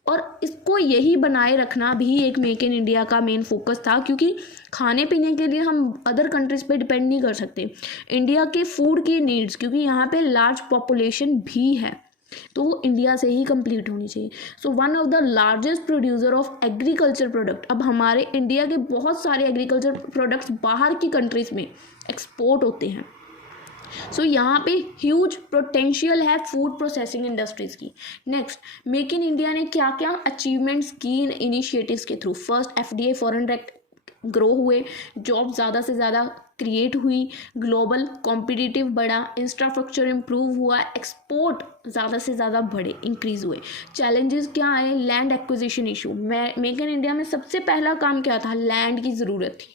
और इसको यही बनाए रखना भी एक मेक इन इंडिया का मेन फोकस था, क्योंकि खाने पीने के लिए हम अदर कंट्रीज़ पे डिपेंड नहीं कर सकते. इंडिया के फूड की नीड्स, क्योंकि यहाँ पे लार्ज पॉपुलेशन भी है, तो वो इंडिया से ही कंप्लीट होनी चाहिए. So one of the largest producer of agriculture product. अब हमारे इंडिया के बहुत सारे एग्रीकल्चर प्रोडक्ट्स बाहर की कंट्रीज़ में एक्सपोर्ट होते हैं. सो यहाँ पे ह्यूज पोटेंशियल है फूड प्रोसेसिंग इंडस्ट्रीज़ की. नेक्स्ट, मेक इन इंडिया ने क्या क्या अचीवमेंट्स की इन इनिशिएटिव्स के through. First, FDI foreign direct grow हुए, जॉब ज़्यादा से ज़्यादा क्रिएट हुई, ग्लोबल कॉम्पिटिटिव बढ़ा, इंफ्रास्ट्रक्चर इम्प्रूव हुआ, एक्सपोर्ट ज़्यादा से ज़्यादा बढ़े, इंक्रीज हुए. चैलेंजेस क्या आए? Land acquisition issue. Make in India में सबसे पहला काम क्या था? लैंड की ज़रूरत थी.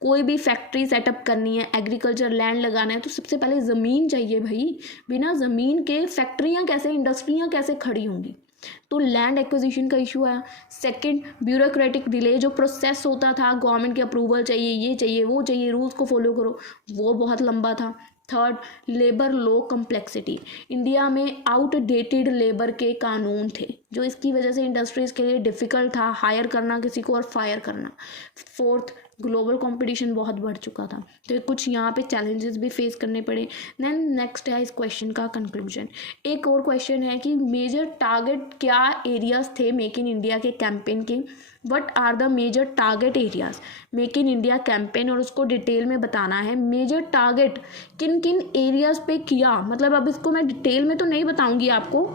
कोई भी फैक्ट्री सेटअप करनी है, एग्रीकल्चर लैंड लगाना है, तो सबसे पहले ज़मीन चाहिए भाई. बिना ज़मीन के फैक्ट्रियाँ कैसे, इंडस्ट्रियाँ कैसे खड़ी होंगी? तो लैंड एक्विजिशन का इशू आया. Second, bureaucratic delay. जो प्रोसेस होता था, गवर्नमेंट के अप्रूवल चाहिए, ये चाहिए, वो चाहिए, रूल्स को फॉलो करो, वो बहुत लंबा था. Third, labour law complexity. India में आउटडेटेड लेबर के कानून थे, जो इसकी वजह से इंडस्ट्रीज़ के लिए डिफ़िकल्ट था हायर करना किसी को और फायर करना. फोर्थ, ग्लोबल कंपटीशन बहुत बढ़ चुका था, तो कुछ यहाँ पे चैलेंजेस भी फेस करने पड़े. देन नेक्स्ट है इस क्वेश्चन का कंक्लूजन. एक और क्वेश्चन है कि मेजर टारगेट क्या एरियाज थे मेक इन इंडिया के कैंपेन के. What are the major target areas make in India campaign, और उसको डिटेल में बताना है. मेजर टारगेट किन किन एरियाज पे किया, मतलब अब इसको मैं डिटेल में तो नहीं बताऊंगी आपको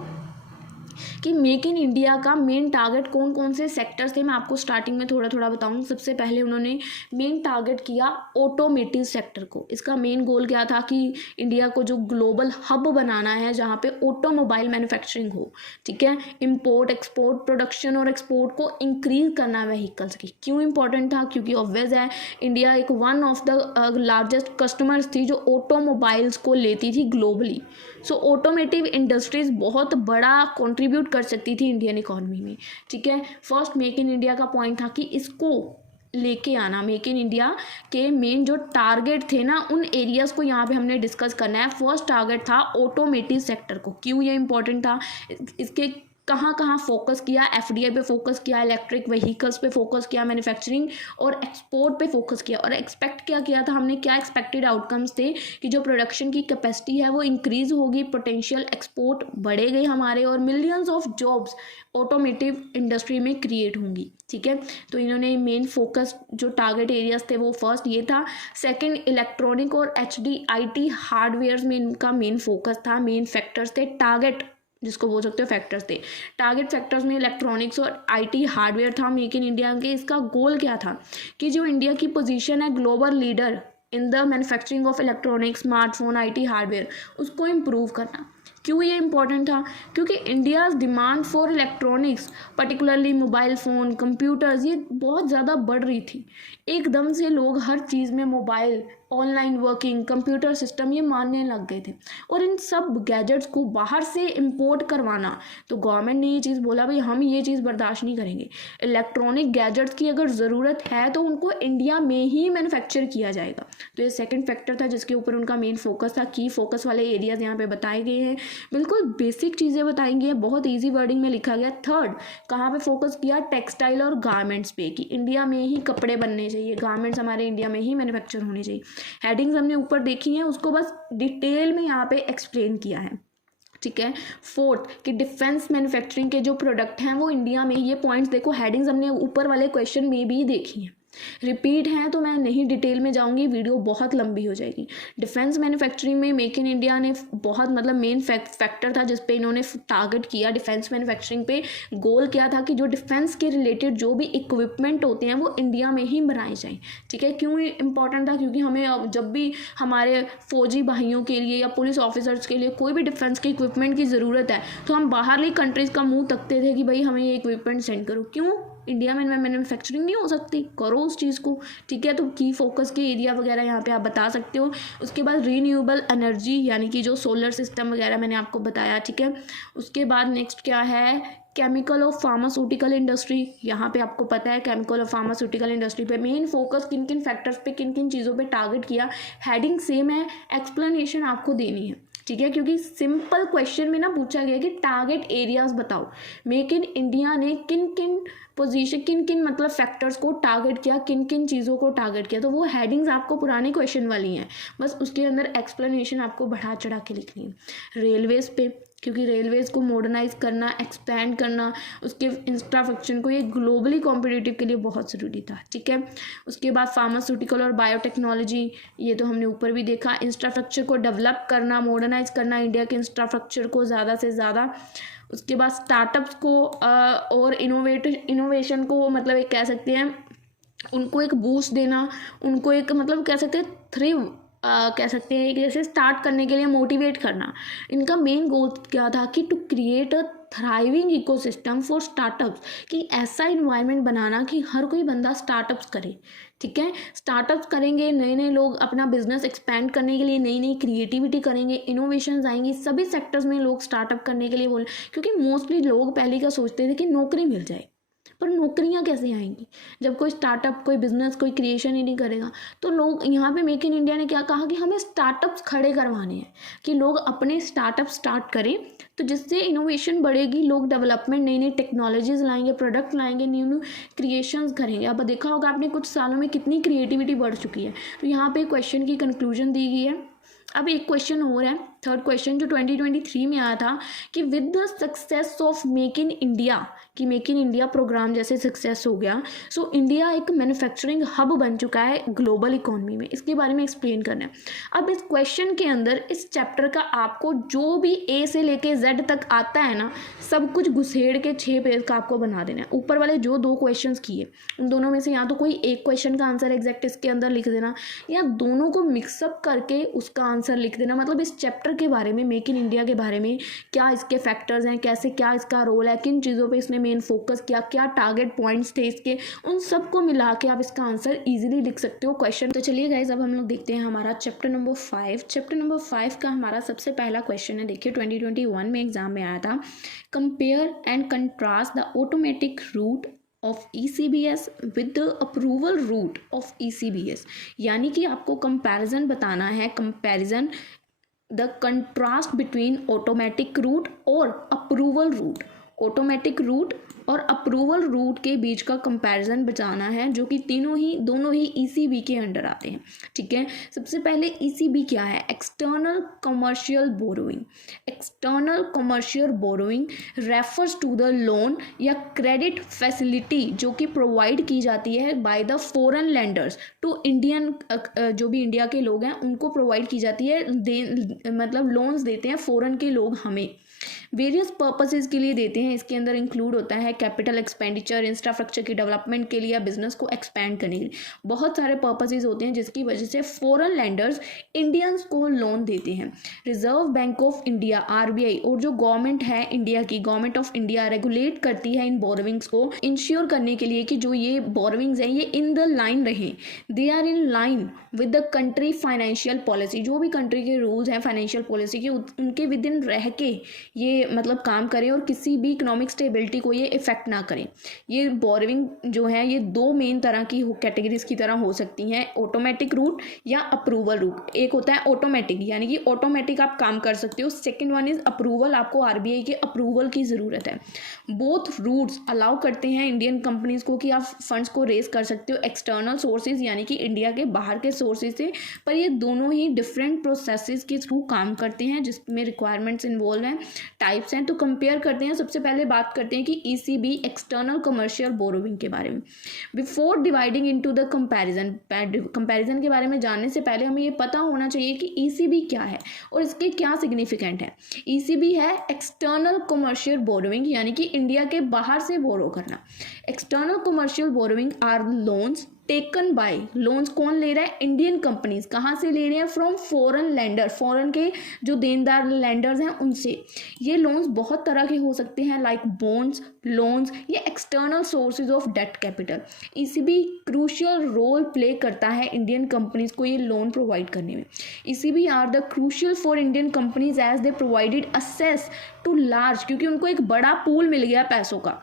कि मेक इन इंडिया का मेन टारगेट कौन कौन से सेक्टर्स थे. मैं आपको स्टार्टिंग में थोड़ा थोड़ा बताऊँ. सबसे पहले उन्होंने मेन टारगेट किया ऑटोमेटिव सेक्टर को. इसका मेन गोल क्या था कि इंडिया को जो ग्लोबल हब बनाना है जहाँ पे ऑटोमोबाइल मैन्युफैक्चरिंग हो. ठीक है, इंपोर्ट एक्सपोर्ट, प्रोडक्शन और एक्सपोर्ट को इंक्रीज करना व्हीकल्स की. क्यों इंपॉर्टेंट था? क्योंकि ऑब्वियस है इंडिया एक one of the largest customers थी जो ऑटोमोबाइल्स को लेती थी ग्लोबली. सो ऑटोमेटिव इंडस्ट्रीज बहुत बड़ा कंट्रीब्यूट कर सकती थी इंडियन इकोनॉमी में. ठीक है, फर्स्ट मेक इन इंडिया का पॉइंट था कि इसको लेके आना. मेक इन इंडिया के मेन जो टारगेट थे ना, उन एरियाज़ को यहाँ पे हमने डिस्कस करना है. फर्स्ट टारगेट था ऑटोमेटिव सेक्टर को. क्यों ये इंपॉर्टेंट था? इसके कहाँ कहाँ फोकस किया? FDI पे फोकस किया, इलेक्ट्रिक व्हीकल्स पे फोकस किया, मैन्युफैक्चरिंग और एक्सपोर्ट पे फोकस किया. और एक्सपेक्ट क्या किया था हमने? क्या एक्सपेक्टेड आउटकम्स थे कि जो प्रोडक्शन की कैपेसिटी है वो इंक्रीज होगी, पोटेंशियल एक्सपोर्ट बढ़ेगी हमारे, और millions of jobs automotive industry में क्रिएट होंगी. ठीक है, तो इन्होंने मेन फोकस जो टारगेट एरियाज थे वो फर्स्ट ये था. सेकंड, इलेक्ट्रॉनिक और HDIT हार्डवेयर में इनका मेन फोकस था. मेन फैक्टर्स थे टारगेट, जिसको बोल सकते हो फैक्टर्स थे. टारगेट फैक्टर्स में इलेक्ट्रॉनिक्स और IT हार्डवेयर था मेक इन इंडिया के. इसका गोल क्या था कि जो इंडिया की पोजीशन है global leader in the manufacturing of electronics, smartphone, IT hardware, उसको इम्प्रूव करना. क्यों ये इंपॉर्टेंट था? क्योंकि India's demand for electronics, particularly mobile phone, computers, ये बहुत ज़्यादा बढ़ रही थी. एकदम से लोग हर चीज़ में mobile, online working, computer system ये मानने लग गए थे. और इन सब गैजेट्स को बाहर से इंपोर्ट करवाना, तो गवर्नमेंट ने ये चीज़ बोला भाई हम ये चीज़ बर्दाश्त नहीं करेंगे. इलेक्ट्रॉनिक गैजेट्स की अगर ज़रूरत है तो उनको इंडिया में ही मैन्युफैक्चर किया जाएगा. तो ये सेकंड फैक्टर था जिसके ऊपर उनका मेन फोकस था. की फोकस वाले एरियाज यहाँ पे बताए गए हैं, बिल्कुल बेसिक चीज़ें बताएंगी है, बहुत ईजी वर्डिंग में लिखा गया. थर्ड, कहाँ पे फोकस किया? टेक्सटाइल और गारमेंट्स पे, कि इंडिया में ही कपड़े बनने चाहिए, गारमेंट्स हमारे इंडिया में ही मैन्युफैक्चर होने चाहिए. हेडिंग्स हमने ऊपर देखी हैं, उसको बस डिटेल में यहाँ पे एक्सप्लेन किया है. ठीक है। फोर्थ कि डिफेंस मैन्युफैक्चरिंग के जो प्रोडक्ट हैं वो इंडिया में, ये पॉइंट्स देखो हेडिंग्स हमने ऊपर वाले क्वेश्चन में भी देखी हैं, रिपीट हैं तो मैं नहीं डिटेल में जाऊंगी, वीडियो बहुत लंबी हो जाएगी। डिफेंस मैन्युफैक्चरिंग में मेक इन इंडिया ने बहुत मतलब मेन फैक्टर था जिस पे इन्होंने टारगेट किया। डिफेंस मैन्युफैक्चरिंग पे गोल क्या था कि जो डिफेंस के रिलेटेड जो भी इक्विपमेंट होते हैं वो इंडिया में ही बनाए जाएं, ठीक है। क्यों इंपॉर्टेंट था? क्योंकि हमें जब भी हमारे फौजी भाइयों के लिए या पुलिस ऑफिसर्स के लिए कोई भी डिफेंस के इक्विपमेंट की ज़रूरत है तो हम बाहरली कंट्रीज़ का मुंह तकते थे कि भाई हमें ये इक्विपमेंट सेंड करो। क्यों? इंडिया में मैन्युफैक्चरिंग नहीं हो सकती? करो उस चीज़ को, ठीक है। तो की फोकस के एरिया वगैरह यहाँ पे आप बता सकते हो। उसके बाद रीन्यूएबल एनर्जी यानी कि जो सोलर सिस्टम वगैरह मैंने आपको बताया, ठीक है। उसके बाद नेक्स्ट क्या है? केमिकल और फार्मास्यूटिकल इंडस्ट्री। यहाँ पे आपको पता है केमिकल और फार्मास्यूटिकल इंडस्ट्री पे मेन फोकस किन किन फैक्टर्स पे, किन किन चीज़ों पे टारगेट किया। हेडिंग सेम है, एक्सप्लेनेशन आपको देनी है, ठीक है। क्योंकि सिंपल क्वेश्चन में ना पूछा गया कि टारगेट एरियाज बताओ, मेक इन इंडिया ने किन किन पोजीशन, किन किन मतलब फैक्टर्स को टारगेट किया, किन किन चीज़ों को टारगेट किया। तो वो हेडिंग्स आपको पुराने क्वेश्चन वाली हैं, बस उसके अंदर एक्सप्लेनेशन आपको बढ़ा चढ़ा के लिखनी है। रेलवेज पे, क्योंकि रेलवेज को मॉडर्नाइज करना, एक्सपैंड करना, उसके इंफ्रास्ट्रक्चर को, ये ग्लोबली कॉम्पिटिटिव के लिए बहुत ज़रूरी था, ठीक है। उसके बाद फार्मास्यूटिकल और बायोटेक्नोलॉजी, ये तो हमने ऊपर भी देखा। इंफ्रास्ट्रक्चर को डेवलप करना, मॉडर्नाइज करना इंडिया के इंफ्रास्ट्रक्चर को ज़्यादा से ज़्यादा। उसके बाद स्टार्टअप्स को और इनोवेशन को मतलब एक कह सकते हैं उनको एक बूस्ट देना, उनको एक मतलब कह सकते हैं थ्रिव कह सकते हैं कि जैसे स्टार्ट करने के लिए मोटिवेट करना। इनका मेन गोल क्या था कि to create a thriving ecosystem for startups, कि ऐसा इन्वायरमेंट बनाना कि हर कोई बंदा स्टार्टअप्स करे, ठीक है। स्टार्टअप्स करेंगे, नए नए लोग अपना बिजनेस एक्सपेंड करने के लिए नई नई क्रिएटिविटी करेंगे, इनोवेशंस आएंगी, सभी सेक्टर्स में लोग स्टार्टअप करने के लिए बोले। क्योंकि मोस्टली लोग पहले का सोचते थे कि नौकरी मिल जाए, पर नौकरियां कैसे आएंगी जब कोई स्टार्टअप, कोई बिजनेस, कोई क्रिएशन ही नहीं करेगा। तो लोग यहाँ पे मेक इन इंडिया ने क्या कहा कि हमें स्टार्टअप्स खड़े करवाने हैं, कि लोग अपने स्टार्टअप स्टार्ट करें, तो जिससे इनोवेशन बढ़ेगी, लोग डेवलपमेंट, नई नई टेक्नोलॉजीज लाएंगे, प्रोडक्ट लाएंगे, न्यू न्यू क्रिएशंस करेंगे। अब देखा होगा आपने कुछ सालों में कितनी क्रिएटिविटी बढ़ चुकी है। तो यहाँ पे क्वेश्चन की कंक्लूजन दी गई है। अब एक क्वेश्चन और है, थर्ड क्वेश्चन जो 2023 में आया था कि with the success of make in India, कि मेक इन इंडिया प्रोग्राम जैसे सक्सेस हो गया, सो इंडिया एक मैन्युफैक्चरिंग हब बन चुका है ग्लोबल इकोनॉमी में। इसके बारे में एक्सप्लेन करना है। अब इस क्वेश्चन के अंदर इस चैप्टर का आपको जो भी ए से लेके जेड तक आता है ना, सब कुछ घुसेड़ के 6 पेज का आपको बना देना है। ऊपर वाले जो 2 क्वेश्चन किए उन दोनों में से या तो कोई एक क्वेश्चन का आंसर एग्जैक्ट इसके अंदर लिख देना, या दोनों को मिक्सअप करके उसका आंसर लिख देना। मतलब इस चैप्टर के बारे में, मेक इन इंडिया के बारे में, क्या इसके फैक्टर्स हैं, कैसे क्या इसका रोल है, किन चीज़ों पे इसने मेन फोकस किया, क्या टारगेट पॉइंट्स थे इसके, उन सबको मिला के आप इसका आंसर इजीली लिख सकते हो क्वेश्चन। तो चलिए गाइज अब हम लोग देखते हैं हमारा चैप्टर नंबर 5। चैप्टर नंबर 5 का हमारा सबसे पहला क्वेश्चन है, देखिए 2021 में एग्जाम में आया था। Compare and contrast the automatic route of ECBS with the approval route of ECBS। यानी कि आपको कंपैरिजन बताना है, comparison the contrast between automatic route और अप्रूवल रूट। ऑटोमेटिक रूट और अप्रूवल रूट के बीच का कंपैरिजन बताना है, जो कि दोनों ही ECB के अंडर आते हैं, ठीक है। सबसे पहले ECB क्या है? External commercial borrowing. External commercial borrowing refers to the loan या क्रेडिट फैसिलिटी जो कि प्रोवाइड की जाती है by the foreign lenders to Indian, जो भी इंडिया के लोग हैं उनको प्रोवाइड की जाती है, मतलब लोन्स देते हैं फॉरेन के लोग हमें, वेरियस पर्पसेस के लिए देते हैं। इसके अंदर इंक्लूड होता है कैपिटल एक्सपेंडिचर, इंफ्रास्ट्रक्चर की डेवलपमेंट के लिए, बिजनेस को एक्सपेंड करने के लिए, बहुत सारे पर्पसेस होते हैं जिसकी वजह से फॉरेन लेंडर्स इंडियंस को लोन देते हैं। Reserve bank of India RBI और जो गवर्नमेंट है इंडिया की, गवर्नमेंट ऑफ इंडिया रेगुलेट करती है इन बोरोविंग्स को, इंश्योर करने के लिए कि जो ये बोरोविंग्स हैं ये इन द लाइन रहें, they are in line with the country financial policy. जो भी कंट्री के रूल्स हैं फाइनेंशियल पॉलिसी के, उनके विद इन रह के ये मतलब काम करें और किसी भी इकोनॉमिक स्टेबिलिटी को ये इफेक्ट ना करें। ये बोरोइंग जो है ये दो मेन तरह की कैटेगरीज की तरह हो सकती हैं, ऑटोमेटिक रूट या अप्रूवल रूट। एक होता है ऑटोमेटिक, यानी कि ऑटोमेटिक आप काम कर सकते हो। सेकेंड वन इज अप्रूवल, आपको आरबीआई के अप्रूवल की ज़रूरत है। बोथ रूट्स अलाउ करते हैं इंडियन कंपनीज को कि आप फंड्स को रेज कर सकते हो एक्सटर्नल सोर्सेज यानी कि इंडिया के बाहर के सोर्सेज से, पर ये दोनों ही डिफरेंट प्रोसेसेस के थ्रू काम करते हैं जिसमें रिक्वायरमेंट्स इन्वॉल्व हैं, टाइप्स हैं। तो कंपेयर करते हैं, सबसे पहले बात करते हैं कि ईसीबी एक्सटर्नल कमर्शियल बोरोइंग के बारे में। Before dividing into the comparison के बारे में जानने से पहले हमें ये पता होना चाहिए कि ईसीबी क्या है और इसके क्या सिग्निफिकेंट है। ईसीबी है एक्सटर्नल कमर्शियल बोरोइंग, यानी कि इंडिया के बाहर से बोरो करना। External commercial borrowing are loans taken by, loans कौन ले रहा है? Indian companies. कहाँ से ले रहे हैं? फ्रॉम फॉरेन लैंडर, फॉरेन के जो देनदार लैंडर्स हैं उनसे। ये लोन्स बहुत तरह के हो सकते हैं, लाइक बॉन्ड्स, लोन्स या external sources of debt capital. ECB crucial role play करता है इंडियन कंपनीज को ये लोन प्रोवाइड करने में। ECB are the crucial for Indian companies as they provided access to large, क्योंकि उनको एक बड़ा पूल मिल गया पैसों का,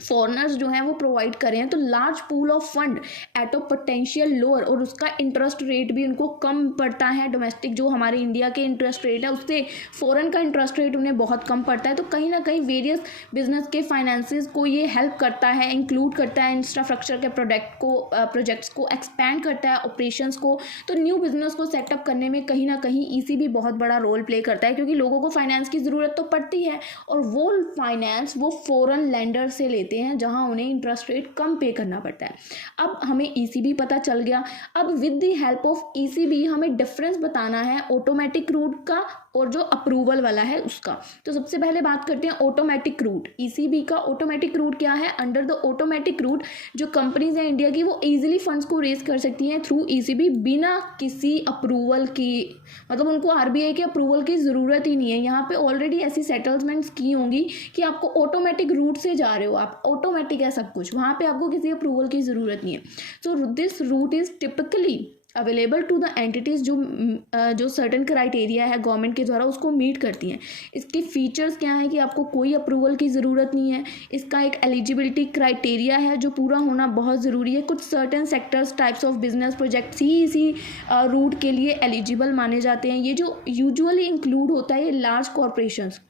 फॉरनर्स जो हैं वो प्रोवाइड कर रहे हैं, तो large pool of fund at a potential lower, और उसका इंटरेस्ट रेट भी उनको कम पड़ता है। डोमेस्टिक जो हमारे इंडिया के इंटरेस्ट रेट है उससे फॉरेन का इंटरेस्ट रेट उन्हें बहुत कम पड़ता है। तो कहीं ना कहीं वेरियस बिजनेस के फाइनेंसेस को ये हेल्प करता है, इंक्लूड करता है इंफ्रास्ट्रक्चर के प्रोजेक्ट्स को एक्सपैंड करता है, ऑपरेशंस को। तो न्यू बिजनेस को सेटअप करने में कहीं ना कहीं ईसीबी बहुत बड़ा रोल प्ले करता है, क्योंकि लोगों को फाइनेंस की ज़रूरत तो पड़ती है और वो फाइनेंस वो फॉरेन लेंडर से लेते हैं जहां उन्हें इंटरेस्ट रेट कम पे करना पड़ता है। अब हमें ईसीबी पता चल गया। अब with the help of ECB हमें डिफरेंस बताना है ऑटोमेटिक रूट का और जो अप्रूवल वाला है उसका। तो सबसे पहले बात करते हैं ऑटोमेटिक रूट। ईसीबी का ऑटोमेटिक रूट क्या है? अंडर द ऑटोमेटिक रूट जो कंपनीज हैं इंडिया की वो इजीली फंड्स को रेज कर सकती हैं थ्रू ईसीबी बिना किसी अप्रूवल की, मतलब उनको आरबीआई के अप्रूवल की ज़रूरत ही नहीं है। यहाँ पे ऑलरेडी ऐसी सेटलमेंट्स की होंगी कि आपको ऑटोमेटिक रूट से जा रहे हो, आप ऑटोमेटिक है सब कुछ, वहाँ पे आपको किसी अप्रूवल की ज़रूरत नहीं है। So this route is typically available to the entities जो सर्टन क्राइटेरिया है गवर्नमेंट के द्वारा उसको मीट करती हैं। इसके फीचर्स क्या है कि आपको कोई अप्रूवल की ज़रूरत नहीं है। इसका एक एलिजिबिलिटी क्राइटेरिया है जो पूरा होना बहुत ज़रूरी है। कुछ certain sectors, types of business projects ही इसी रूट के लिए एलिजिबल माने जाते हैं। ये जो यूजुअली इंक्लूड होता है ये लार्ज कॉरपोरेशंस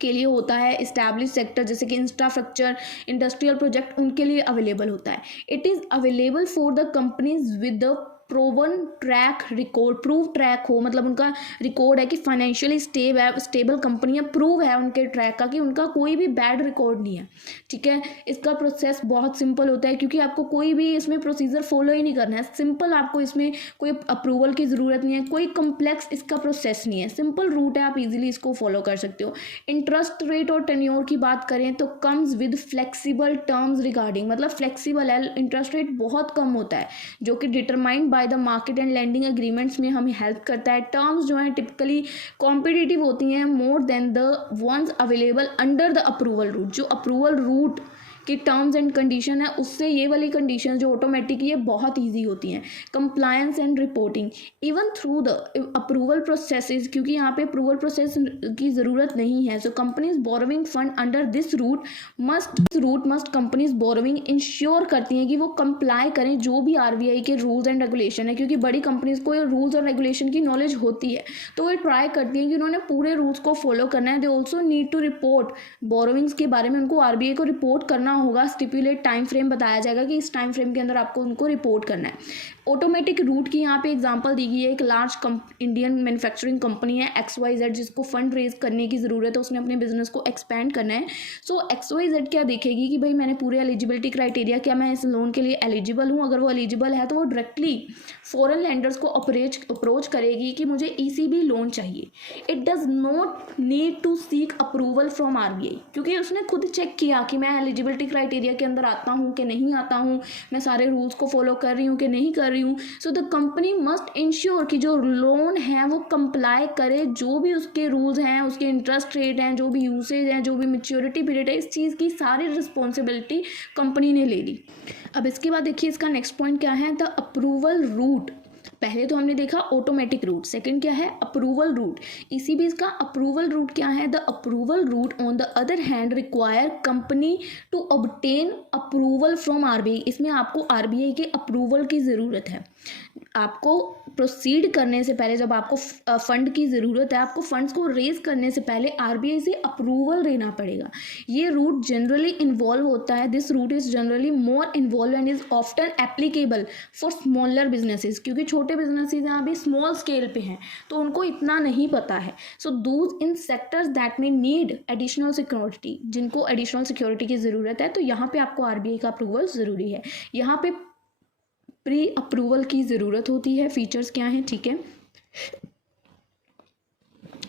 के लिए होता है, इस्टेब्लिश सेक्टर जैसे कि इंफ्रास्ट्रक्चर, इंडस्ट्रियल प्रोजेक्ट उनके लिए अवेलेबल होता है। It is available for the companies with the proven track record, prove track हो, मतलब उनका रिकॉर्ड है कि फाइनेंशियली स्टेबल कंपनियां, प्रूव है उनके ट्रैक का कि उनका कोई भी बैड रिकॉर्ड नहीं है। ठीक है, इसका प्रोसेस बहुत सिंपल होता है क्योंकि आपको कोई भी इसमें प्रोसीजर फॉलो ही नहीं करना है। सिंपल, आपको इसमें कोई अप्रूवल की ज़रूरत नहीं है, कोई कम्प्लेक्स इसका प्रोसेस नहीं है, सिंपल रूट है, आप इजीली इसको फॉलो कर सकते हो। इंटरेस्ट रेट और टेन्योर की बात करें तो comes with flexible terms regarding, मतलब फ्लेक्सिबल है, इंटरेस्ट रेट बहुत कम होता है जो कि determined by the market and lending agreements में हमें हेल्प करता है। टर्म्स जो हैं टिपिकली कॉम्पिटिटिव होती हैं more than the ones available under the approval route. जो अप्रूवल रूट की टर्म्स एंड कंडीशन है उससे ये वाली कंडीशन जो ऑटोमेटिक ये बहुत इजी होती हैं। Compliance and reporting even through the approval processes, क्योंकि यहाँ पे अप्रूवल प्रोसेस की ज़रूरत नहीं है। So companies borrowing fund under this route must companies borrowing ensure करती हैं कि वो कंप्लाई करें जो भी आरबीआई के रूल्स एंड रेगुलेशन है, क्योंकि बड़ी कंपनीज को रूल्स और रेगुलेशन की नॉलेज होती है तो वो ट्राई करती हैं कि उन्होंने पूरे रूल्स को फॉलो करना है। They also need to report borrowings के बारे में, उनको आरबीआई को रिपोर्ट करना होगा। स्टिपुलेट टाइम फ्रेम बताया जाएगा कि इस टाइम फ्रेम के अंदर आपको उनको रिपोर्ट करना है। ऑटोमेटिक रूट की यहाँ पे एग्जांपल दी गई है। एक लार्ज इंडियन मैन्युफैक्चरिंग कंपनी है XYZ जिसको फंड रेज करने की ज़रूरत है, उसने अपने बिजनेस को एक्सपैंड करना है। सो XYZ क्या देखेगी कि भाई मैंने पूरे एलिजिबिलिटी क्राइटेरिया, क्या मैं इस लोन के लिए एलिजिबल हूँ? अगर वो एलिजिबल है तो वो डायरेक्टली फॉरेन लैंडर्स को अप्रोच करेगी कि मुझे ECB लोन चाहिए। It does not need to seek approval from RBI, क्योंकि उसने खुद चेक किया कि मैं एलिजिबिलिटी क्राइटेरिया के अंदर आता हूँ कि नहीं आता हूँ, मैं सारे रूल्स को फॉलो कर रही हूँ कि नहीं कर रही हूँ। So the company must ensure कि जो लोन है वो कंप्लाई करे, जो भी उसके रूल्स हैं, उसके इंटरेस्ट रेट हैं, जो भी यूसेज हैं, जो भी मैच्योरिटी पीरियड है, इस चीज़ की सारी रिस्पॉन्सिबिलिटी कंपनी ने ले ली। अब इसके बाद देखिए इसका नेक्स्ट पॉइंट क्या है, द अप्रूवल रूट पहले तो हमने देखा ऑटोमेटिक रूट, सेकंड क्या है अप्रूवल रूट। ईसीबी इसका अप्रूवल रूट क्या है, the approval route on the other hand require company to obtain approval from RBI. इसमें आपको आरबीआई के अप्रूवल की ज़रूरत है। आपको प्रोसीड करने से पहले, जब आपको फंड की ज़रूरत है, आपको फंड्स को रेज करने से पहले आरबीआई से अप्रूवल लेना पड़ेगा। ये रूट जनरली इन्वॉल्व होता है, this route is generally more involve and is often applicable for smaller businesses, क्योंकि छोटे बिजनेसेस यहाँ भी स्मॉल स्केल पे हैं तो उनको इतना नहीं पता है। सो दूज इन सेक्टर्स दैट में नीड एडिशनल सिक्योरिटी, जिनको एडिशनल सिक्योरिटी की ज़रूरत है, तो यहाँ पे आपको आरबीआई का अप्रूवल ज़रूरी है। यहाँ पे प्री अप्रूवल की ज़रूरत होती है। फीचर्स क्या हैं, ठीक है,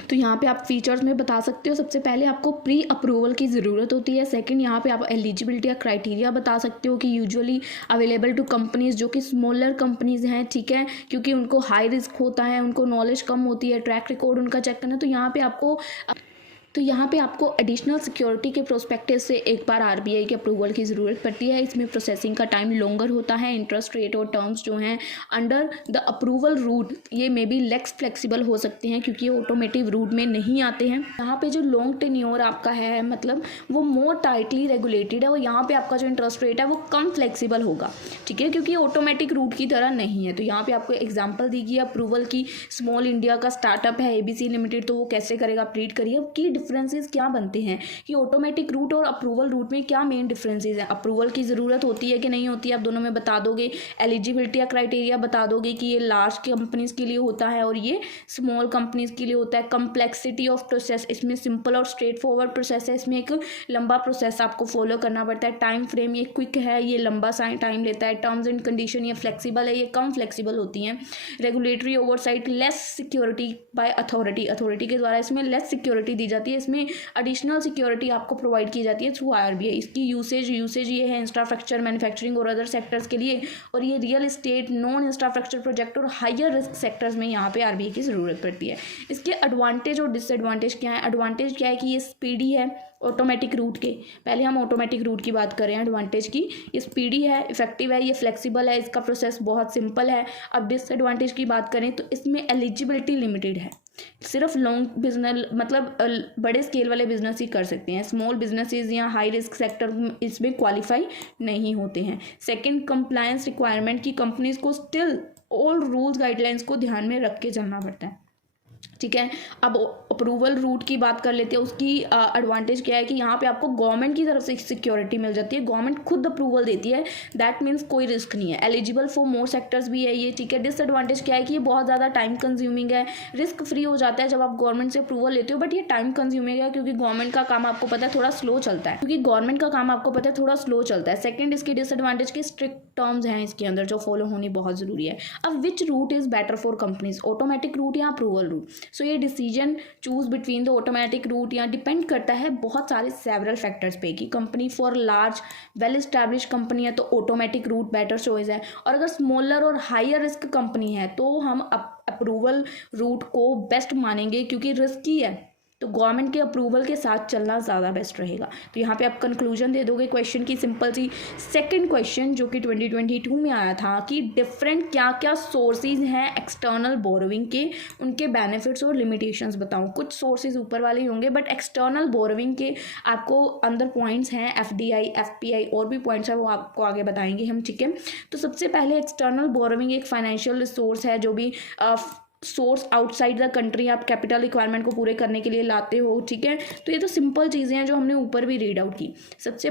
तो यहाँ पे आप फीचर्स में बता सकते हो। सबसे पहले आपको प्री अप्रूवल की ज़रूरत होती है। सेकंड, यहाँ पे आप एलिजिबिलिटी या क्राइटेरिया बता सकते हो कि यूजुअली अवेलेबल टू कंपनीज, जो कि स्मॉलर कंपनीज हैं, ठीक है, क्योंकि उनको हाई रिस्क होता है, उनको नॉलेज कम होती है, ट्रैक रिकॉर्ड उनका चेक करना। तो यहाँ पे आपको एडिशनल सिक्योरिटी के प्रोस्पेक्टिव से एक बार आरबीआई के अप्रूवल की ज़रूरत पड़ती है। इसमें प्रोसेसिंग का टाइम लॉन्गर होता है। इंटरेस्ट रेट और टर्म्स जो हैं अंडर द अप्रूवल रूट ये मे बी लेस फ्लेक्सिबल हो सकते हैं, क्योंकि ये ऑटोमेटिव रूट में नहीं आते हैं। यहाँ पे जो लॉन्ग टेन्योर आपका है, मतलब वो मोर टाइटली रेगुलेटेड है, और यहाँ पे आपका जो इंटरेस्ट रेट है वो कम फ्लेक्सिबल होगा, ठीक है, क्योंकि ऑटोमेटिक रूट की तरह नहीं है। तो यहाँ पे आपको एग्जाम्पल दी गई अप्रूवल की। स्मॉल इंडिया का स्टार्टअप है एबीसी लिमिटेड, तो वो कैसे करेगा, आप रीड करिए। अब की डिफरेंसेस क्या बनते हैं कि ऑटोमेटिक रूट और अप्रूवल रूट में क्या मेन डिफरेंसेस हैं। अप्रूवल की ज़रूरत होती है कि नहीं होती है, आप दोनों में बता दोगे। एलिजिबिलिटी या क्राइटेरिया बता दोगे कि ये लार्ज कंपनीज के लिए होता है और ये स्मॉल कंपनीज के लिए होता है। कम्प्लेक्सिटी ऑफ प्रोसेस, इसमें सिंपल और स्ट्रेट फॉरवर्ड प्रोसेस है, इसमें एक लंबा प्रोसेस आपको फॉलो करना पड़ता है। टाइम फ्रेम, ये क्विक है, ये लंबा टाइम लेता है। टर्म्स एंड कंडीशन, ये फ्लेक्सिबल है, ये कम फ्लेक्सिबल होती हैं। Regulatory oversight, less security by authority के द्वारा इसमें लेस सिक्योरिटी दी जाती है। इसमें एडिशनल सिक्योरिटी आपको प्रोवाइड की जाती है थ्रू आरबीआई। इसकी यूसेज ये है इंफ्रास्ट्रक्चर, मैन्युफैक्चरिंग और अदर सेक्टर्स के लिए, और ये real estate, non infrastructure project और हायर रिस्क सेक्टर्स में यहाँ पे आरबीआई की ज़रूरत पड़ती है। इसके एडवांटेज और डिसएडवांटेज क्या है। एडवांटेज क्या है कि ये स्पीडी है ऑटोमेटिक रूट के। पहले हम ऑटोमेटिक रूट की बात कर रहे हैं एडवांटेज की। ये स्पीडी है, इफेक्टिव है, ये फ्लेक्सिबल है, इसका प्रोसेस बहुत सिंपल है। अब डिसएडवांटेज की बात करें तो इसमें एलिजिबिलिटी लिमिटेड है। सिर्फ लॉन्ग बिजनेस, मतलब बड़े स्केल वाले बिजनेस ही कर सकते हैं। स्मॉल बिजनेसेस या हाई रिस्क सेक्टर इसमें क्वालिफाई नहीं होते हैं। सेकंड, कंप्लायंस रिक्वायरमेंट की कंपनीज को स्टिल ऑल रूल्स गाइडलाइंस को ध्यान में रख के चलना पड़ता है, ठीक है। अब अप्रूवल रूट की बात कर लेते हैं। उसकी एडवांटेज क्या है कि यहाँ पे आपको गवर्नमेंट की तरफ से सिक्योरिटी मिल जाती है, गवर्नमेंट खुद अप्रूवल देती है, दैट मीन्स कोई रिस्क नहीं है। एलिजिबल फॉर मोर सेक्टर्स भी है ये, ठीक है। डिसएडवांटेज क्या है कि ये बहुत ज़्यादा टाइम कंज्यूमिंग है। रिस्क फ्री हो जाता है जब आप गवर्नमेंट से अप्रूवल लेते हो, बट ये टाइम कंज्यूमिंग है, क्योंकि गवर्नमेंट का काम आपको पता है थोड़ा स्लो चलता है। सेकंड, इसकी डिसएडवांटेज की स्ट्रिक्ट टर्म्स हैं इसके अंदर जो फॉलो होनी बहुत ज़रूरी है। अब which route is better for companies, automatic route या अप्रूवल रूट। सो ये decision choose between the automatic root या डिपेंड करता है बहुत सारे सेवरल फैक्टर्स पे कि company for large well establish company है तो ऑटोमेटिक रूट बेटर चॉइस है, और अगर स्मॉलर और हायर रिस्क कंपनी है तो हम अप्रूवल रूट को बेस्ट मानेंगे, क्योंकि रिस्की है तो गवर्नमेंट के अप्रूवल के साथ चलना ज़्यादा बेस्ट रहेगा। तो यहाँ पे आप कंक्लूजन दे दोगे क्वेश्चन की, सिंपल सी। सेकंड क्वेश्चन जो कि 2022 में आया था कि डिफरेंट क्या क्या सोर्सेज हैं एक्सटर्नल बोरोविंग के, उनके बेनिफिट्स और लिमिटेशंस बताऊँ। कुछ सोर्सेज ऊपर वाले होंगे, बट एक्सटर्नल बोरोविंग के आपको अंदर पॉइंट्स हैं, एफडीआई, एफपीआई और भी पॉइंट्स हैं, वो आपको आगे बताएंगे हम, ठीक है। तो सबसे पहले एक्सटर्नल बोरोविंग एक फाइनेंशियल रिसोर्स है जो भी सोर्स आउटसाइड द कंट्री आप कैपिटल रिक्वायरमेंट को पूरे करने के लिए लाते हो, ठीक है। तो ये तो सिंपल चीज़ें हैं जो हमने ऊपर भी रीड आउट की।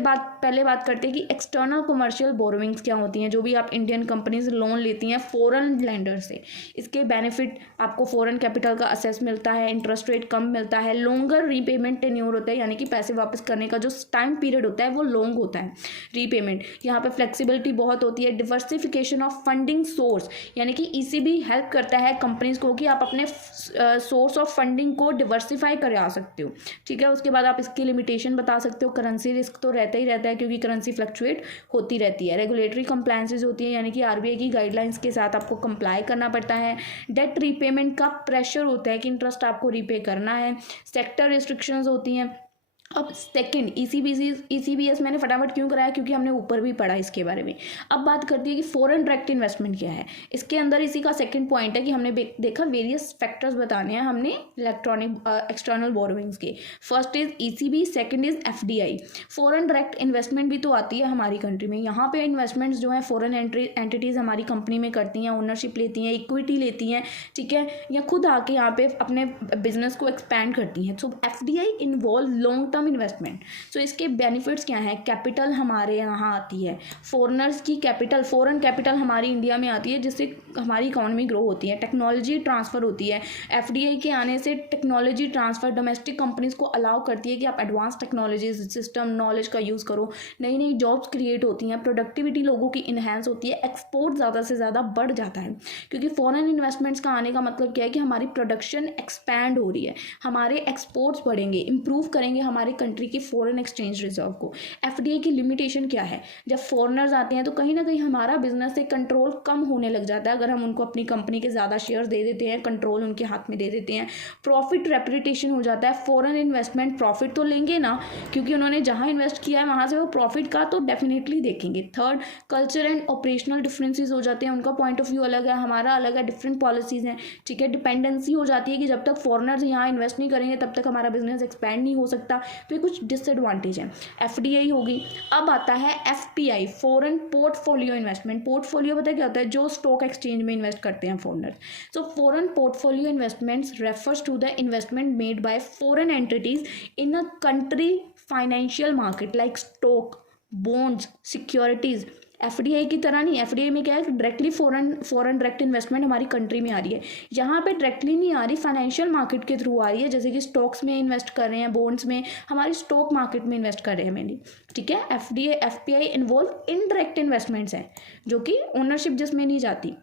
पहले बात करते हैं कि एक्सटर्नल कमर्शियल बोरोविंग्स क्या होती हैं, जो भी आप इंडियन कंपनीज लोन लेती हैं फॉरेन लेंडर से। इसके बेनिफिट आपको फॉरेन कैपिटल का असेस मिलता है, इंटरेस्ट रेट कम मिलता है, लॉन्गर रीपेमेंट टेन्योर होता है, यानी कि पैसे वापस करने का जो टाइम पीरियड होता है वो लॉन्ग होता है रीपेमेंट। यहाँ पे फ्लेक्सिबिलिटी बहुत होती है। डिवर्सिफिकेशन ऑफ फंडिंग सोर्स, यानी कि ईसीबी हेल्प करता है कंपनीज को कि आप अपने सोर्स ऑफ फंडिंग को डिवर्सिफाई करा सकते हो, ठीक है। उसके बाद आप इसकी लिमिटेशन बता सकते हो। करेंसी रिस्क तो रहता ही रहता है, क्योंकि करेंसी फ्लक्चुएट होती रहती है। रेगुलेटरी कंप्लायंसेस होती है, यानी कि आरबीआई की गाइडलाइंस के साथ आपको कंप्लाई करना पड़ता है। डेट रीपेमेंट का प्रेशर होता है कि इंटरेस्ट आपको रीपे करना है। सेक्टर रिस्ट्रिक्शंस होती हैं, अब सेकंड ईसीबीएस मैंने फटाफट क्यों कराया, क्योंकि हमने ऊपर भी पढ़ा इसके बारे में। अब बात करती है कि फॉरेन डायरेक्ट इन्वेस्टमेंट क्या है। इसके अंदर इसी का सेकंड पॉइंट है कि हमने देखा वेरियस फैक्टर्स बताने हैं हमने इलेक्ट्रॉनिक एक्सटर्नल बोरोइंग्स के। First is ECB, second is FDI. Foreign direct investment भी तो आती है हमारी कंट्री में। यहाँ पे इन्वेस्टमेंट्स जो है फॉरेन एंटिटीज़ हमारी कंपनी में करती हैं, ओनरशिप लेती हैं, इक्विटी लेती हैं, ठीक है, या खुद आके यहाँ पे अपने बिजनेस को एक्सपैंड करती हैं। So FDI involve long term investment. So इसके बेनिफिट्स क्या हैं? कैपिटल हमारे यहाँ आती है, फॉरेनर्स की कैपिटल, फॉरेन कैपिटल हमारी इंडिया में आती है, जिससे हमारी इकोनॉमी ग्रो होती है, टेक्नोलॉजी ट्रांसफ़र होती है। एफडीआई के आने से टेक्नोलॉजी ट्रांसफ़र डोमेस्टिक कंपनीज को अलाउ करती है कि आप एडवांस टेक्नोलॉजीज, सिस्टम, नॉलेज का यूज़ करो। नई नई जॉब्स क्रिएट होती हैं, प्रोडक्टिविटी लोगों की इन्हेंस होती है, एक्सपोर्ट ज़्यादा से ज़्यादा बढ़ जाता है। क्योंकि फॉरेन इन्वेस्टमेंट्स का आने का मतलब क्या है कि हमारी प्रोडक्शन एक्सपैंड हो रही है, हमारे एक्सपोर्ट्स बढ़ेंगे, इंप्रूव करेंगे हमारे कंट्री की फॉरेन एक्सचेंज रिजर्व को। एफडीआई की लिमिटेशन क्या है? जब फॉरेनर्स आते हैं तो कहीं ना कहीं हमारा बिजनेस से कंट्रोल कम होने लग जाता है। अगर हम उनको अपनी कंपनी के ज़्यादा शेयर्स दे देते हैं, कंट्रोल उनके हाथ में दे देते हैं, प्रॉफिट रेपुटेशन हो जाता है। फॉरेन इन्वेस्टमेंट प्रॉफिट तो लेंगे ना, क्योंकि उन्होंने जहाँ इन्वेस्ट किया है वहाँ से वो प्रॉफिट का तो डेफिनेटली देखेंगे। Third, culture and operational differences हो जाते हैं, उनका पॉइंट ऑफ व्यू अलग है, हमारा अलग है, डिफरेंट पॉलिसीज़ हैं, ठीक है। डिपेंडेंसी हो जाती है कि जब तक फॉरेनर्स यहाँ इन्वेस्ट नहीं करेंगे तब तक हमारा बिजनेस एक्सपैंड नहीं हो सकता। तो ये कुछ डिसएडवांटेज है। एफडीआई होगी। अब आता है FPI, foreign portfolio investment. Portfolio पता है क्या होता है? जो स्टॉक एक्सचेंज में इन्वेस्ट करते हैं foreigners. So foreign portfolio investments refers to the investment made by foreign entities in a country financial market like stock, bonds, securities. FDI की तरह नहीं, एफडीआई में क्या है कि डायरेक्टली फॉरेन डायरेक्ट इन्वेस्टमेंट हमारी कंट्री में आ रही है। यहाँ पे डायरेक्टली नहीं आ रही, फाइनेंशियल मार्केट के थ्रू आ रही है। जैसे कि स्टॉक्स में इन्वेस्ट कर रहे हैं, बॉन्ड्स में, हमारी स्टॉक मार्केट में इन्वेस्ट कर रहे हैं मैंने, ठीक है। एफपीआई इन्वॉल्व इनडायरेक्ट इन्वेस्टमेंट्स हैं, जो कि ओनरशिप जिसमें नहीं जाती।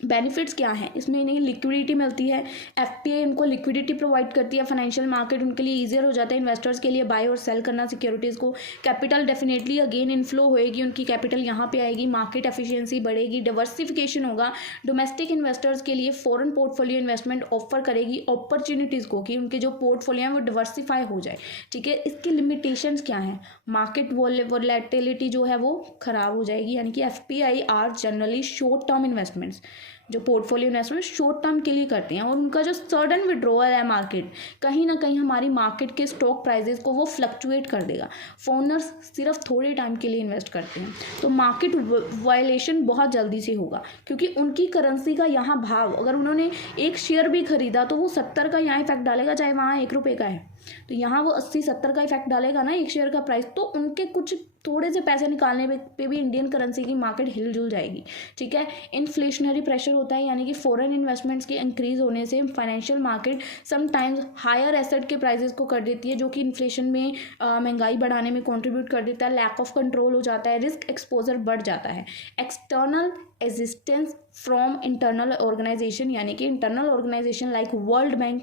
बेनिफिट्स क्या हैं? इसमें इन्हें लिक्विडिटी मिलती है, एफपीआई उनको लिक्विडिटी प्रोवाइड करती है, फाइनेंशियल मार्केट उनके लिए ईजियर हो जाता है इन्वेस्टर्स के लिए बाय और सेल करना सिक्योरिटीज़ को। कैपिटल डेफिनेटली अगेन इनफ्लो होएगी, उनकी कैपिटल यहाँ पे आएगी, मार्केट एफिशिएंसी बढ़ेगी, डिवर्सिफिकेशन होगा। डोमेस्टिक इन्वेस्टर्स के लिए फॉरेन पोर्टफोलियो इन्वेस्टमेंट ऑफर करेगी अपॉर्चुनिटीज़ को कि उनके जो पोर्टफोलियो हैं वो डिवर्सिफाई हो जाए, ठीक है। इसकी लिमिटेशंस क्या हैं? मार्केट वोलेटिलिटी जो है वो ख़राब हो जाएगी, यानी कि FPI are generally short term investments, जो पोर्टफोलियो इन्वेस्टमेंट शॉर्ट टर्म के लिए करते हैं, और उनका जो सडन विड्रॉल है मार्केट, कहीं ना कहीं हमारी मार्केट के स्टॉक प्राइजेस को वो फ्लक्चुएट कर देगा। फोनर्स सिर्फ थोड़े टाइम के लिए इन्वेस्ट करते हैं, तो मार्केट वायलेशन बहुत जल्दी से होगा, क्योंकि उनकी करेंसी का यहाँ भाव, अगर उन्होंने एक शेयर भी खरीदा तो वो 70 का यहाँ इफेक्ट डालेगा, चाहे वहाँ 1 रुपये का है, तो यहाँ वो 80-70 का इफेक्ट डालेगा ना एक शेयर का प्राइस। तो उनके कुछ थोड़े से पैसे निकालने पे भी इंडियन करेंसी की मार्केट हिलजुल जाएगी, ठीक है। इन्फ्लेशनरी प्रेशर होता है, यानी कि फॉरेन इन्वेस्टमेंट्स के इंक्रीज होने से financial market sometimes higher asset के प्राइसेस को कर देती है, जो कि इन्फ्लेशन में महंगाई बढ़ाने में कंट्रीब्यूट कर देता है। लैक ऑफ कंट्रोल हो जाता है, रिस्क एक्सपोजर बढ़ जाता है। External assistance from internal organisation, यानी कि internal organisation like world bank,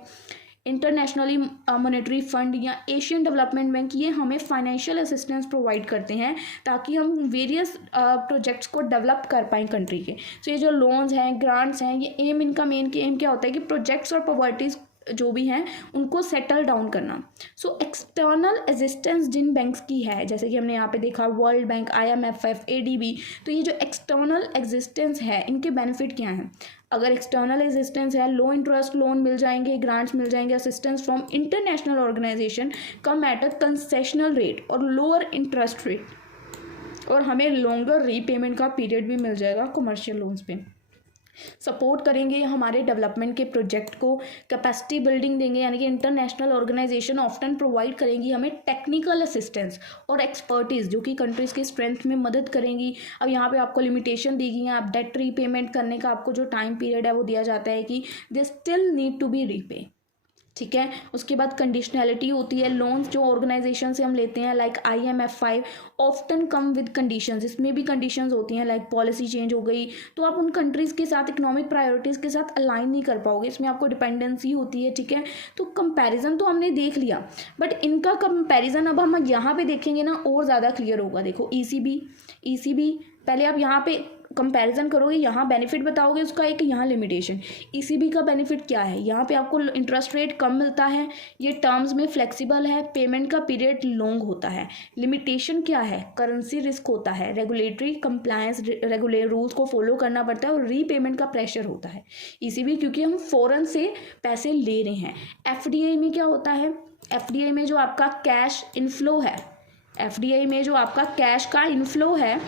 internationally monetary fund या एशियन डेवलपमेंट बैंक, ये हमें फाइनेंशियल असिस्टेंस प्रोवाइड करते हैं ताकि हम वेरियस प्रोजेक्ट्स को डेवलप कर पाएँ कंट्री के। तो ये जो लोन्स हैं, ग्रांट्स हैं, ये एम, इनका मेन एम क्या होता है कि प्रोजेक्ट्स और पॉवर्टीज़ जो भी हैं उनको सेटल डाउन करना। सो एक्सटर्नल असिस्टेंस जिन बैंक्स की है, जैसे कि हमने यहाँ पे देखा वर्ल्ड बैंक, IMF, ADB, तो ये जो एक्सटर्नल एग्जिस्टेंस है इनके बेनिफिट क्या हैं? अगर एक्सटर्नल एग्जिस्टेंस है, लो इंटरेस्ट लोन मिल जाएंगे, ग्रांट्स मिल जाएंगे, assistance from international organisation come at a concessional rate और लोअर इंटरेस्ट रेट, और हमें लॉन्गर रीपेमेंट का पीरियड भी मिल जाएगा कमर्शियल लोन्स पे। सपोर्ट करेंगे हमारे डेवलपमेंट के प्रोजेक्ट को, कैपेसिटी बिल्डिंग देंगे, यानी कि इंटरनेशनल ऑर्गेनाइजेशन ऑफ्टन प्रोवाइड करेंगी हमें टेक्निकल असिस्टेंस और एक्सपर्टीज़, जो कि कंट्रीज़ के स्ट्रेंथ में मदद करेंगी। अब यहाँ पे आपको लिमिटेशन दी गई है, आप डेट रीपेमेंट करने का आपको जो टाइम पीरियड है वो दिया जाता है कि they still need to be repay, ठीक है। उसके बाद कंडीशनैलिटी होती है, लोन्स जो ऑर्गेनाइजेशन से हम लेते हैं like IMF5 often come with conditions, इसमें भी कंडीशंस होती हैं, लाइक पॉलिसी चेंज हो गई तो आप उन कंट्रीज़ के साथ इकोनॉमिक प्रायोरिटीज़ के साथ अलाइन नहीं कर पाओगे, इसमें आपको डिपेंडेंसी होती है, ठीक है। तो कंपैरिजन तो हमने देख लिया, बट इनका कंपैरिजन अब हम यहाँ पे देखेंगे ना और ज़्यादा क्लियर होगा। देखो ECB, पहले आप यहाँ पे कंपैरिजन करोगे, यहाँ बेनिफिट बताओगे उसका एक, यहाँ लिमिटेशन। ईसीबी का बेनिफिट क्या है, यहाँ पे आपको इंटरेस्ट रेट कम मिलता है, ये टर्म्स में फ्लेक्सिबल है, पेमेंट का पीरियड लॉन्ग होता है। लिमिटेशन क्या है, करेंसी रिस्क होता है, रेगुलेटरी कंप्लायंस, रेगुलर रूल्स को फॉलो करना पड़ता है और रीपेमेंट का प्रेशर होता है। ईसीबी क्योंकि हम फॉरेन से पैसे ले रहे हैं। एफडीआई में क्या होता है, एफडीआई में जो आपका कैश इनफ्लो है, एफडीआई में जो आपका कैश का इनफ्लो है,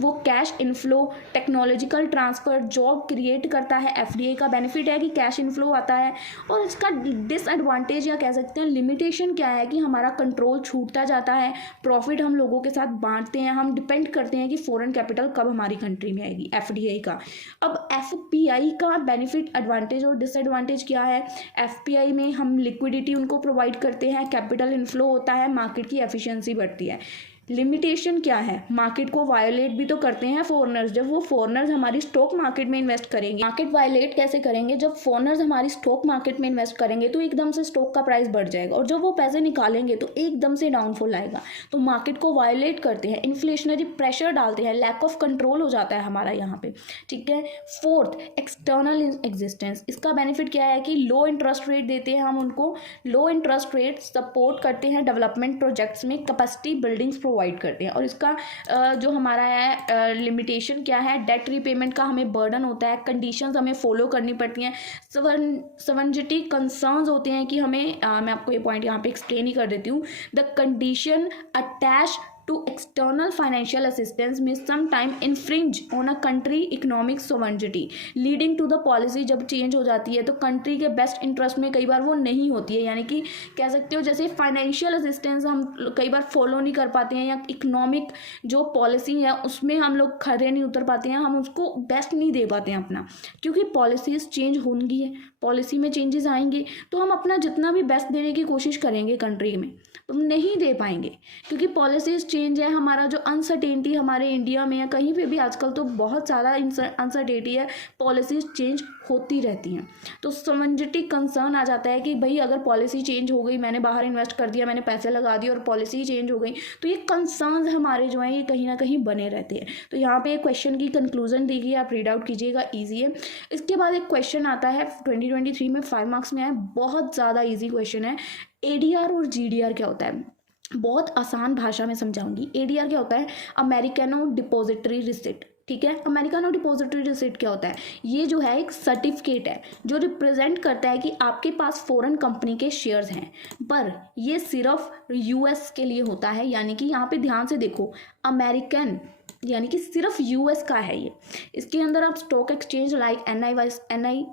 वो cash inflow technological transfer job create करता है। एफडीआई का बेनिफिट है कि कैश इनफ्लो आता है, और इसका डिसएडवांटेज या कह सकते हैं लिमिटेशन क्या है कि हमारा कंट्रोल छूटता जाता है, प्रॉफिट हम लोगों के साथ बांटते हैं, हम डिपेंड करते हैं कि फॉरेन कैपिटल कब हमारी कंट्री में आएगी, एफडीआई का। अब एफपीआई का बेनिफिट, एडवांटेज और डिसएडवांटेज क्या है। एफपीआई में हम लिक्विडिटी उनको प्रोवाइड करते हैं, कैपिटल इनफ्लो होता है, मार्केट की एफिशिएंसी बढ़ती है। लिमिटेशन क्या है, मार्केट को वायोलेट भी तो करते हैं फॉरेनर्स। जब वो फॉरेनर्स हमारी स्टॉक मार्केट में इन्वेस्ट करेंगे, मार्केट वायोलेट कैसे करेंगे, जब फॉरेनर्स हमारी स्टॉक मार्केट में इन्वेस्ट करेंगे तो एकदम से स्टॉक का प्राइस बढ़ जाएगा, और जब वो पैसे निकालेंगे तो एकदम से डाउनफॉल आएगा। तो मार्केट को वायोलेट करते हैं, इन्फ्लेशनरी प्रेशर डालते हैं, लैक ऑफ कंट्रोल हो जाता है हमारा यहाँ पे, ठीक है। Fourth, external existence. इसका बेनिफिट क्या है कि लो इंटरेस्ट रेट देते हैं हम उनको, लो इंटरेस्ट रेट सपोर्ट करते हैं डेवलपमेंट प्रोजेक्ट्स में, कैपेसिटी बिल्डिंग्स प्रोवाइड करते हैं। और इसका जो हमारा है लिमिटेशन क्या है, डेट रीपेमेंट का हमें बर्डन होता है, कंडीशंस हमें फॉलो करनी पड़ती हैं, सवर्निटी कंसर्न्स होते हैं कि हमें मैं आपको ये पॉइंट यहाँ पे एक्सप्लेन ही कर देती हूँ। The condition attach to external financial assistance may sometime infringe on a country economic sovereignty leading to the policy। जब चेंज हो जाती है तो कंट्री के बेस्ट इंटरेस्ट में कई बार वो नहीं होती है, यानी कि कह सकते हो जैसे फाइनेंशियल असिस्टेंस हम कई बार फॉलो नहीं कर पाते हैं, या इकोनॉमिक जो पॉलिसी है उसमें हम लोग खड़े नहीं उतर पाते हैं, हम उसको बेस्ट नहीं दे पाते हैं अपना, क्योंकि पॉलिसीज चेंज होंगी है, पॉलिसी में चेंजेस आएंगे तो हम अपना जितना भी बेस्ट देने की कोशिश करेंगे कंट्री में, तो नहीं दे पाएंगे, क्योंकि पॉलिसीज चेंज है। हमारा जो अनसर्टेनिटी हमारे इंडिया में या कहीं पे भी आजकल तो बहुत ज़्यादा अनसर्टेनिटी है, पॉलिसीज चेंज होती रहती हैं। तो सवर्निटी कंसर्न आ जाता है कि भाई अगर पॉलिसी चेंज हो गई, मैंने बाहर इन्वेस्ट कर दिया, मैंने पैसे लगा दिए और पॉलिसी चेंज हो गई, तो ये कंसर्न्स हमारे जो हैं ये कहीं ना कहीं बने रहते हैं। तो यहाँ पे एक क्वेश्चन की कंक्लूजन दी गई, आप रीड आउट कीजिएगा, ईजी है। इसके बाद एक क्वेश्चन आता है 2023 में 5 मार्क्स में आया, बहुत ज़्यादा ईजी क्वेश्चन है। एडीआर और जीडीआर क्या होता है, बहुत आसान भाषा में समझाऊंगी। एडीआर क्या होता है, अमेरिकनो डिपॉजिटरी रिसिप्ट, ठीक है। अमेरिकनो डिपॉजिटरी रिसिप्ट क्या होता है, ये जो है एक सर्टिफिकेट है जो रिप्रेजेंट करता है कि आपके पास फॉरेन कंपनी के शेयर्स हैं, पर ये सिर्फ यूएस के लिए होता है, यानी कि यहाँ पे ध्यान से देखो, अमेरिकन यानी कि सिर्फ यूएस का है ये। इसके अंदर आप स्टॉक एक्सचेंज लाइक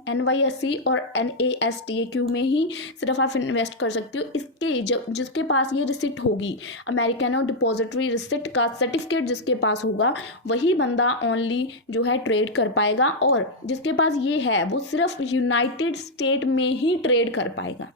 NYSE और NASDAQ में ही सिर्फ आप इन्वेस्ट कर सकते हो। इसके जिसके पास ये रिसिप्ट होगी, अमेरिकनो डिपॉजिटरी रिसिप्ट का सर्टिफिकेट जिसके पास होगा, वही बंदा ओनली जो है ट्रेड कर पाएगा, और जिसके पास ये है वो सिर्फ यूनाइटेड स्टेट में ही ट्रेड कर पाएगा,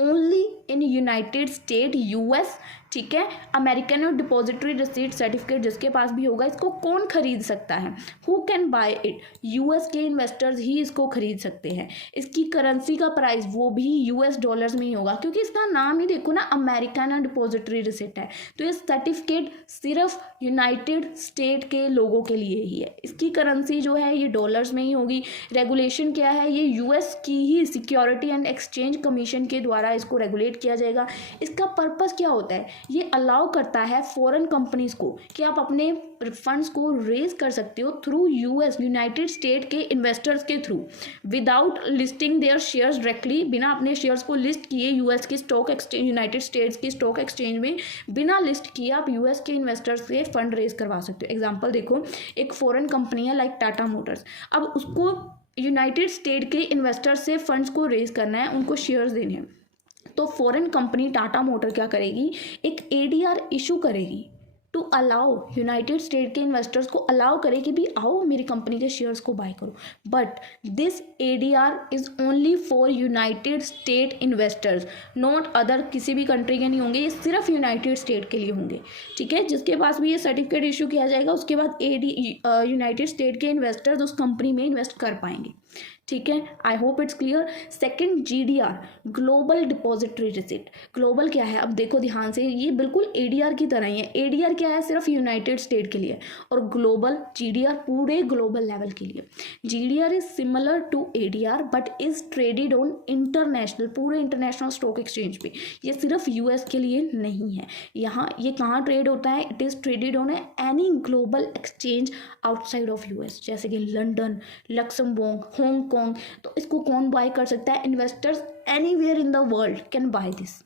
only in United state US, ठीक है। अमेरिकन और डिपॉजिटरी रिसीट सर्टिफिकेट जिसके पास भी होगा, इसको कौन खरीद सकता है, who can buy it, US के इन्वेस्टर्स ही इसको खरीद सकते हैं। इसकी करेंसी का प्राइस वो भी यूएस डॉलर्स में ही होगा, क्योंकि इसका नाम ही देखो ना, अमेरिकन और डिपॉजिटरी रिसीट है, तो ये सर्टिफिकेट सिर्फ यूनाइटेड स्टेट के लोगों के लिए ही है। इसकी करेंसी जो है ये डॉलर्स में ही होगी। रेगुलेशन क्या है, ये यूएस की ही सिक्योरिटी एंड एक्सचेंज कमीशन के द्वारा इसको रेगुलेट किया जाएगा। इसका पर्पस क्या होता है, ये अलाउ करता है फॉरेन कंपनीज को कि आप अपने फंड्स को रेज कर सकते हो थ्रू यूएस, यूनाइटेड स्टेट के इन्वेस्टर्स के through, without listing there shares directly, बिना अपने शेयर्स को लिस्ट किए यूएस की स्टॉक एक्सचेंज, यूनाइटेड स्टेट्स की स्टॉक एक्सचेंज में बिना लिस्ट किए आप यूएस के इन्वेस्टर्स से फंड रेज करवा सकते हो। एग्जाम्पल देखो, एक फॉरेन कंपनी है लाइक टाटा मोटर्स, अब उसको यूनाइटेड स्टेट के इन्वेस्टर्स से फंड्स को रेज करना है, उनको शेयर्स देने हैं, तो फॉरेन कंपनी टाटा मोटर क्या करेगी, एक एडीआर इशू करेगी टू अलाउ यूनाइटेड स्टेट के इन्वेस्टर्स को अलाउ करे कि भी आओ मेरी कंपनी के शेयर्स को बाय करो। But this ADR is only for United state investors, not other, किसी भी कंट्री के नहीं होंगे, ये सिर्फ यूनाइटेड स्टेट के लिए होंगे, ठीक है। जिसके पास भी ये सर्टिफिकेट इशू किया जाएगा, उसके बाद यूनाइटेड स्टेट के इन्वेस्टर्स उस कंपनी में इन्वेस्ट कर पाएंगे, ठीक है, I hope it's clear. Second GDR, global depository receipt. Global क्या है, अब देखो ध्यान से, ये बिल्कुल ADR की तरह ही है। ADR क्या है, सिर्फ यूनाइटेड स्टेट के लिए, और ग्लोबल GDR पूरे ग्लोबल लेवल के लिए। GDR is similar to ADR but is traded on international, पूरे इंटरनेशनल स्टॉक एक्सचेंज पे। ये सिर्फ US के लिए नहीं है। यहाँ ये कहाँ ट्रेड होता है, it is traded on any global exchange outside of US, जैसे कि लंदन, लक्समबर्ग, हांगकांग। तो इसको कौन बाय कर सकता है, investors anywhere in the world can by this.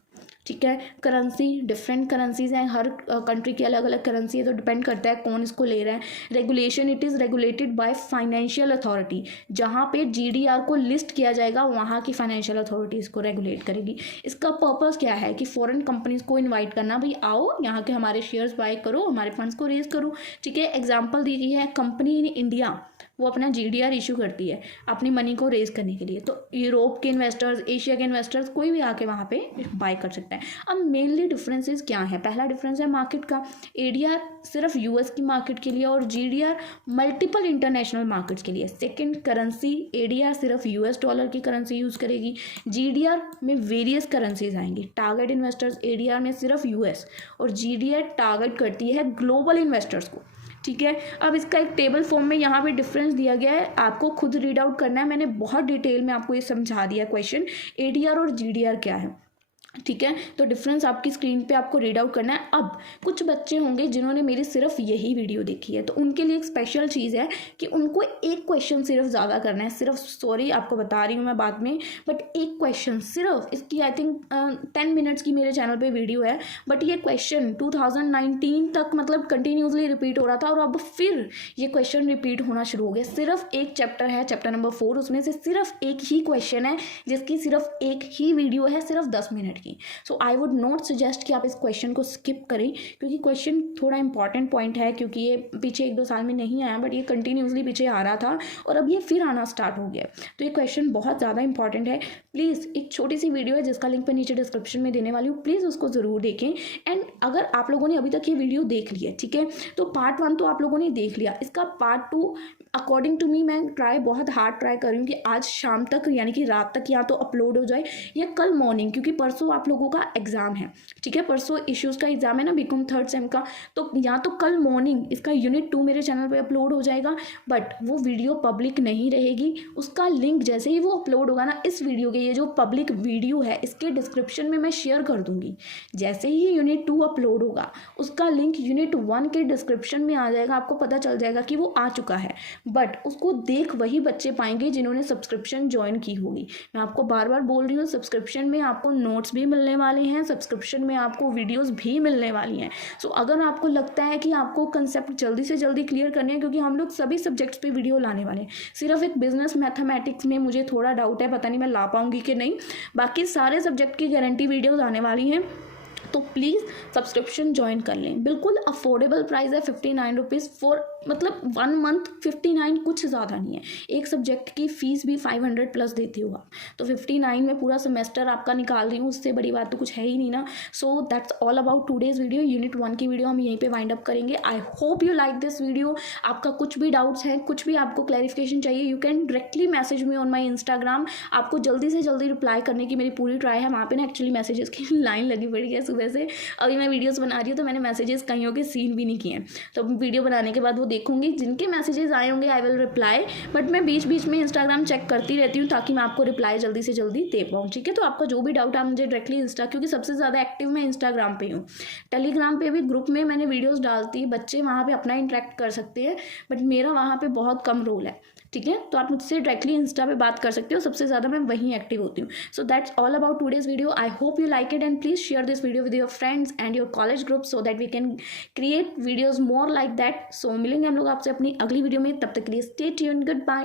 ठीक है, करेंसी, डिफरेंट करेंसीज हैं, हर कंट्री की अलग अलग करेंसी है, तो डिपेंड करता है कौन इसको ले रहा है। Regulation, it is regulated by financial authority. जहाँ पे GDR को लिस्ट किया जाएगा वहाँ की फाइनेंशियल अथॉरिटी इसको रेगुलेट करेगी। इसका पर्पस क्या है कि फॉरेन कंपनीज को इन्वाइट करना, भाई आओ यहाँ के हमारे शेयर्स बाय करो, हमारे फंड्स को रेज करो। ठीक है, एग्जाम्पल दी गई है, कंपनी इन इंडिया वो अपना GDR इशू करती है अपनी मनी को रेज करने के लिए, तो यूरोप के इन्वेस्टर्स, एशिया के इन्वेस्टर्स, कोई भी आके वहाँ पे बाय कर सकता है। अब मेनली डिफरेंसेस क्या है, पहला डिफरेंस है मार्केट का। ADR सिर्फ US की मार्केट के लिए और GDR मल्टीपल इंटरनेशनल मार्केट्स के लिए। सेकंड करेंसी, ADR सिर्फ US डॉलर की करेंसी यूज़ करेगी, GDR में वेरियस करेंसीज आएंगी। टारगेट इन्वेस्टर्स ADR में सिर्फ US, और GDR टारगेट करती है ग्लोबल इन्वेस्टर्स को। ठीक है, अब इसका एक टेबल फॉर्म में यहाँ पे डिफरेंस दिया गया है, आपको खुद रीड आउट करना है। मैंने बहुत डिटेल में आपको ये समझा दिया क्वेश्चन, ADR और GDR क्या है। ठीक है, तो डिफरेंस आपकी स्क्रीन पे आपको रीड आउट करना है। अब कुछ बच्चे होंगे जिन्होंने मेरी सिर्फ यही वीडियो देखी है, तो उनके लिए एक स्पेशल चीज़ है कि उनको एक क्वेश्चन सिर्फ ज़्यादा करना है, सिर्फ, सॉरी आपको बता रही हूँ मैं बाद में, बट एक क्वेश्चन सिर्फ, इसकी आई थिंक 10 मिनट्स की मेरे चैनल पे वीडियो है, बट ये क्वेश्चन 2019 तक मतलब कंटिन्यूसली रिपीट हो रहा था, और अब फिर ये क्वेश्चन रिपीट होना शुरू हो गया। सिर्फ एक चैप्टर है, चैप्टर नंबर 4, उसमें से सिर्फ एक ही क्वेश्चन है जिसकी सिर्फ एक ही वीडियो है, सिर्फ 10 मिनट की। सो आई वुड नॉट सजेस्ट कि आप इस क्वेश्चन को स्किप करें, क्योंकि क्वेश्चन थोड़ा इंपॉर्टेंट पॉइंट है, क्योंकि ये पीछे 1-2 साल में नहीं आया, बट ये कंटिन्यूसली पीछे आ रहा था और अब ये फिर आना स्टार्ट हो गया। तो ये क्वेश्चन बहुत ज़्यादा इंपॉर्टेंट है। प्लीज़, एक छोटी सी वीडियो है जिसका लिंक मैं नीचे डिस्क्रिप्शन में देने वाली हूँ, प्लीज़ उसको ज़रूर देखें। एंड अगर आप लोगों ने अभी तक ये वीडियो देख ली है, ठीक है, तो पार्ट 1 तो आप लोगों ने देख लिया, इसका पार्ट 2 अकॉर्डिंग टू मी मैं बहुत हार्ड ट्राई कर रही हूँ कि आज शाम तक, यानी कि रात तक या तो अपलोड हो जाए या कल मॉर्निंग, क्योंकि परसों आप लोगों का एग्जाम है। ठीक है, परसों इश्यूज़ का एग्जाम है ना, बीकॉम 3rd सेम का, तो या तो कल मॉर्निंग इसका यूनिट 2 मेरे चैनल पे अपलोड हो जाएगा, बट वो वीडियो पब्लिक नहीं रहेगी। उसका लिंक जैसे ही वो अपलोड होगा ना, इस वीडियो के, ये जो पब्लिक वीडियो है इसके डिस्क्रिप्शन में मैं शेयर कर दूंगी। जैसे ही यूनिट 2 अपलोड होगा उसका लिंक यूनिट 1 के डिस्क्रिप्शन में आ जाएगा, आपको पता चल जाएगा कि वो आ चुका है, बट उसको देख वही बच्चे पाएंगे जिन्होंने सब्सक्रिप्शन ज्वाइन की होगी। मैं आपको बार बार बोल रही हूँ, सब्सक्रिप्शन में आपको नोट्स भी मिलने वाले हैं, सब्सक्रिप्शन में आपको वीडियोस भी मिलने वाली हैं। सो अगर आपको लगता है कि आपको कंसेप्ट जल्दी से जल्दी क्लियर करने हैं, क्योंकि हम लोग सभी सब्जेक्ट्स पे वीडियो लाने वाले हैं, सिर्फ एक बिजनेस मैथमेटिक्स में मुझे थोड़ा डाउट है, पता नहीं मैं ला पाऊंगी कि नहीं, बाकी सारे सब्जेक्ट की गारंटी वीडियोज़ आने वाली हैं। तो प्लीज़ सब्सक्रिप्शन ज्वाइन कर लें, बिल्कुल अफोर्डेबल प्राइस है, 59 रुपीज़ फॉर, मतलब 1 मंथ 59, कुछ ज़्यादा नहीं है। एक सब्जेक्ट की फ़ीस भी 500 प्लस देती हुआ, तो 59 में पूरा सेमेस्टर आपका निकाल रही हूँ, उससे बड़ी बात तो कुछ है ही नहीं ना। सो that's all about today's video. Unit 1 की वीडियो हम यहीं पे वाइंड अप करेंगे। आई hope you like this video. आपका कुछ भी डाउट्स हैं, कुछ भी आपको क्लैरिफिकेशन चाहिए, you can directly message me on my Instagram. आपको जल्दी से जल्दी रिप्लाई करने की मेरी पूरी ट्राई है। वहाँ पे ना एक्चुअली मैसेजेस की लाइन लगी पड़ी है सुबह से, अभी मैं वीडियोस बना रही हूँ तो मैंने मैसेजेस कईयों के सीन भी नहीं किए, तो वीडियो बनाने के बाद वो देखूंगी, जिनके मैसेजेस आए होंगे आई विल रिप्लाई, बट मैं बीच बीच में इंस्टाग्राम चेक करती रहती हूँ ताकि मैं आपको रिप्लाई जल्दी से जल्दी दे पाऊँ। ठीक है, तो आपका जो भी डाउट आप मुझे डायरेक्टली क्योंकि सबसे ज़्यादा एक्टिव मैं इंस्टाग्राम पे हूँ, टेलीग्राम पे भी ग्रुप में मैंने वीडियोज़ डालती, बच्चे वहाँ पर अपना इंटरेक्ट कर सकते हैं, बट मेरा वहाँ पर बहुत कम रोल है। ठीक है, तो आप मुझसे डायरेक्टली इंस्टा पे बात कर सकते हो, सबसे ज़्यादा मैं वहीं एक्टिव होती हूँ। So that's all about today's video. I hope you like it and please share this video with your friends and your college group so that we can create videos more like that. So मिलेंगे हम लोग आपसे अपनी अगली video में, तब तक के लिए स्टे ट्यून्ड, गुड बाय।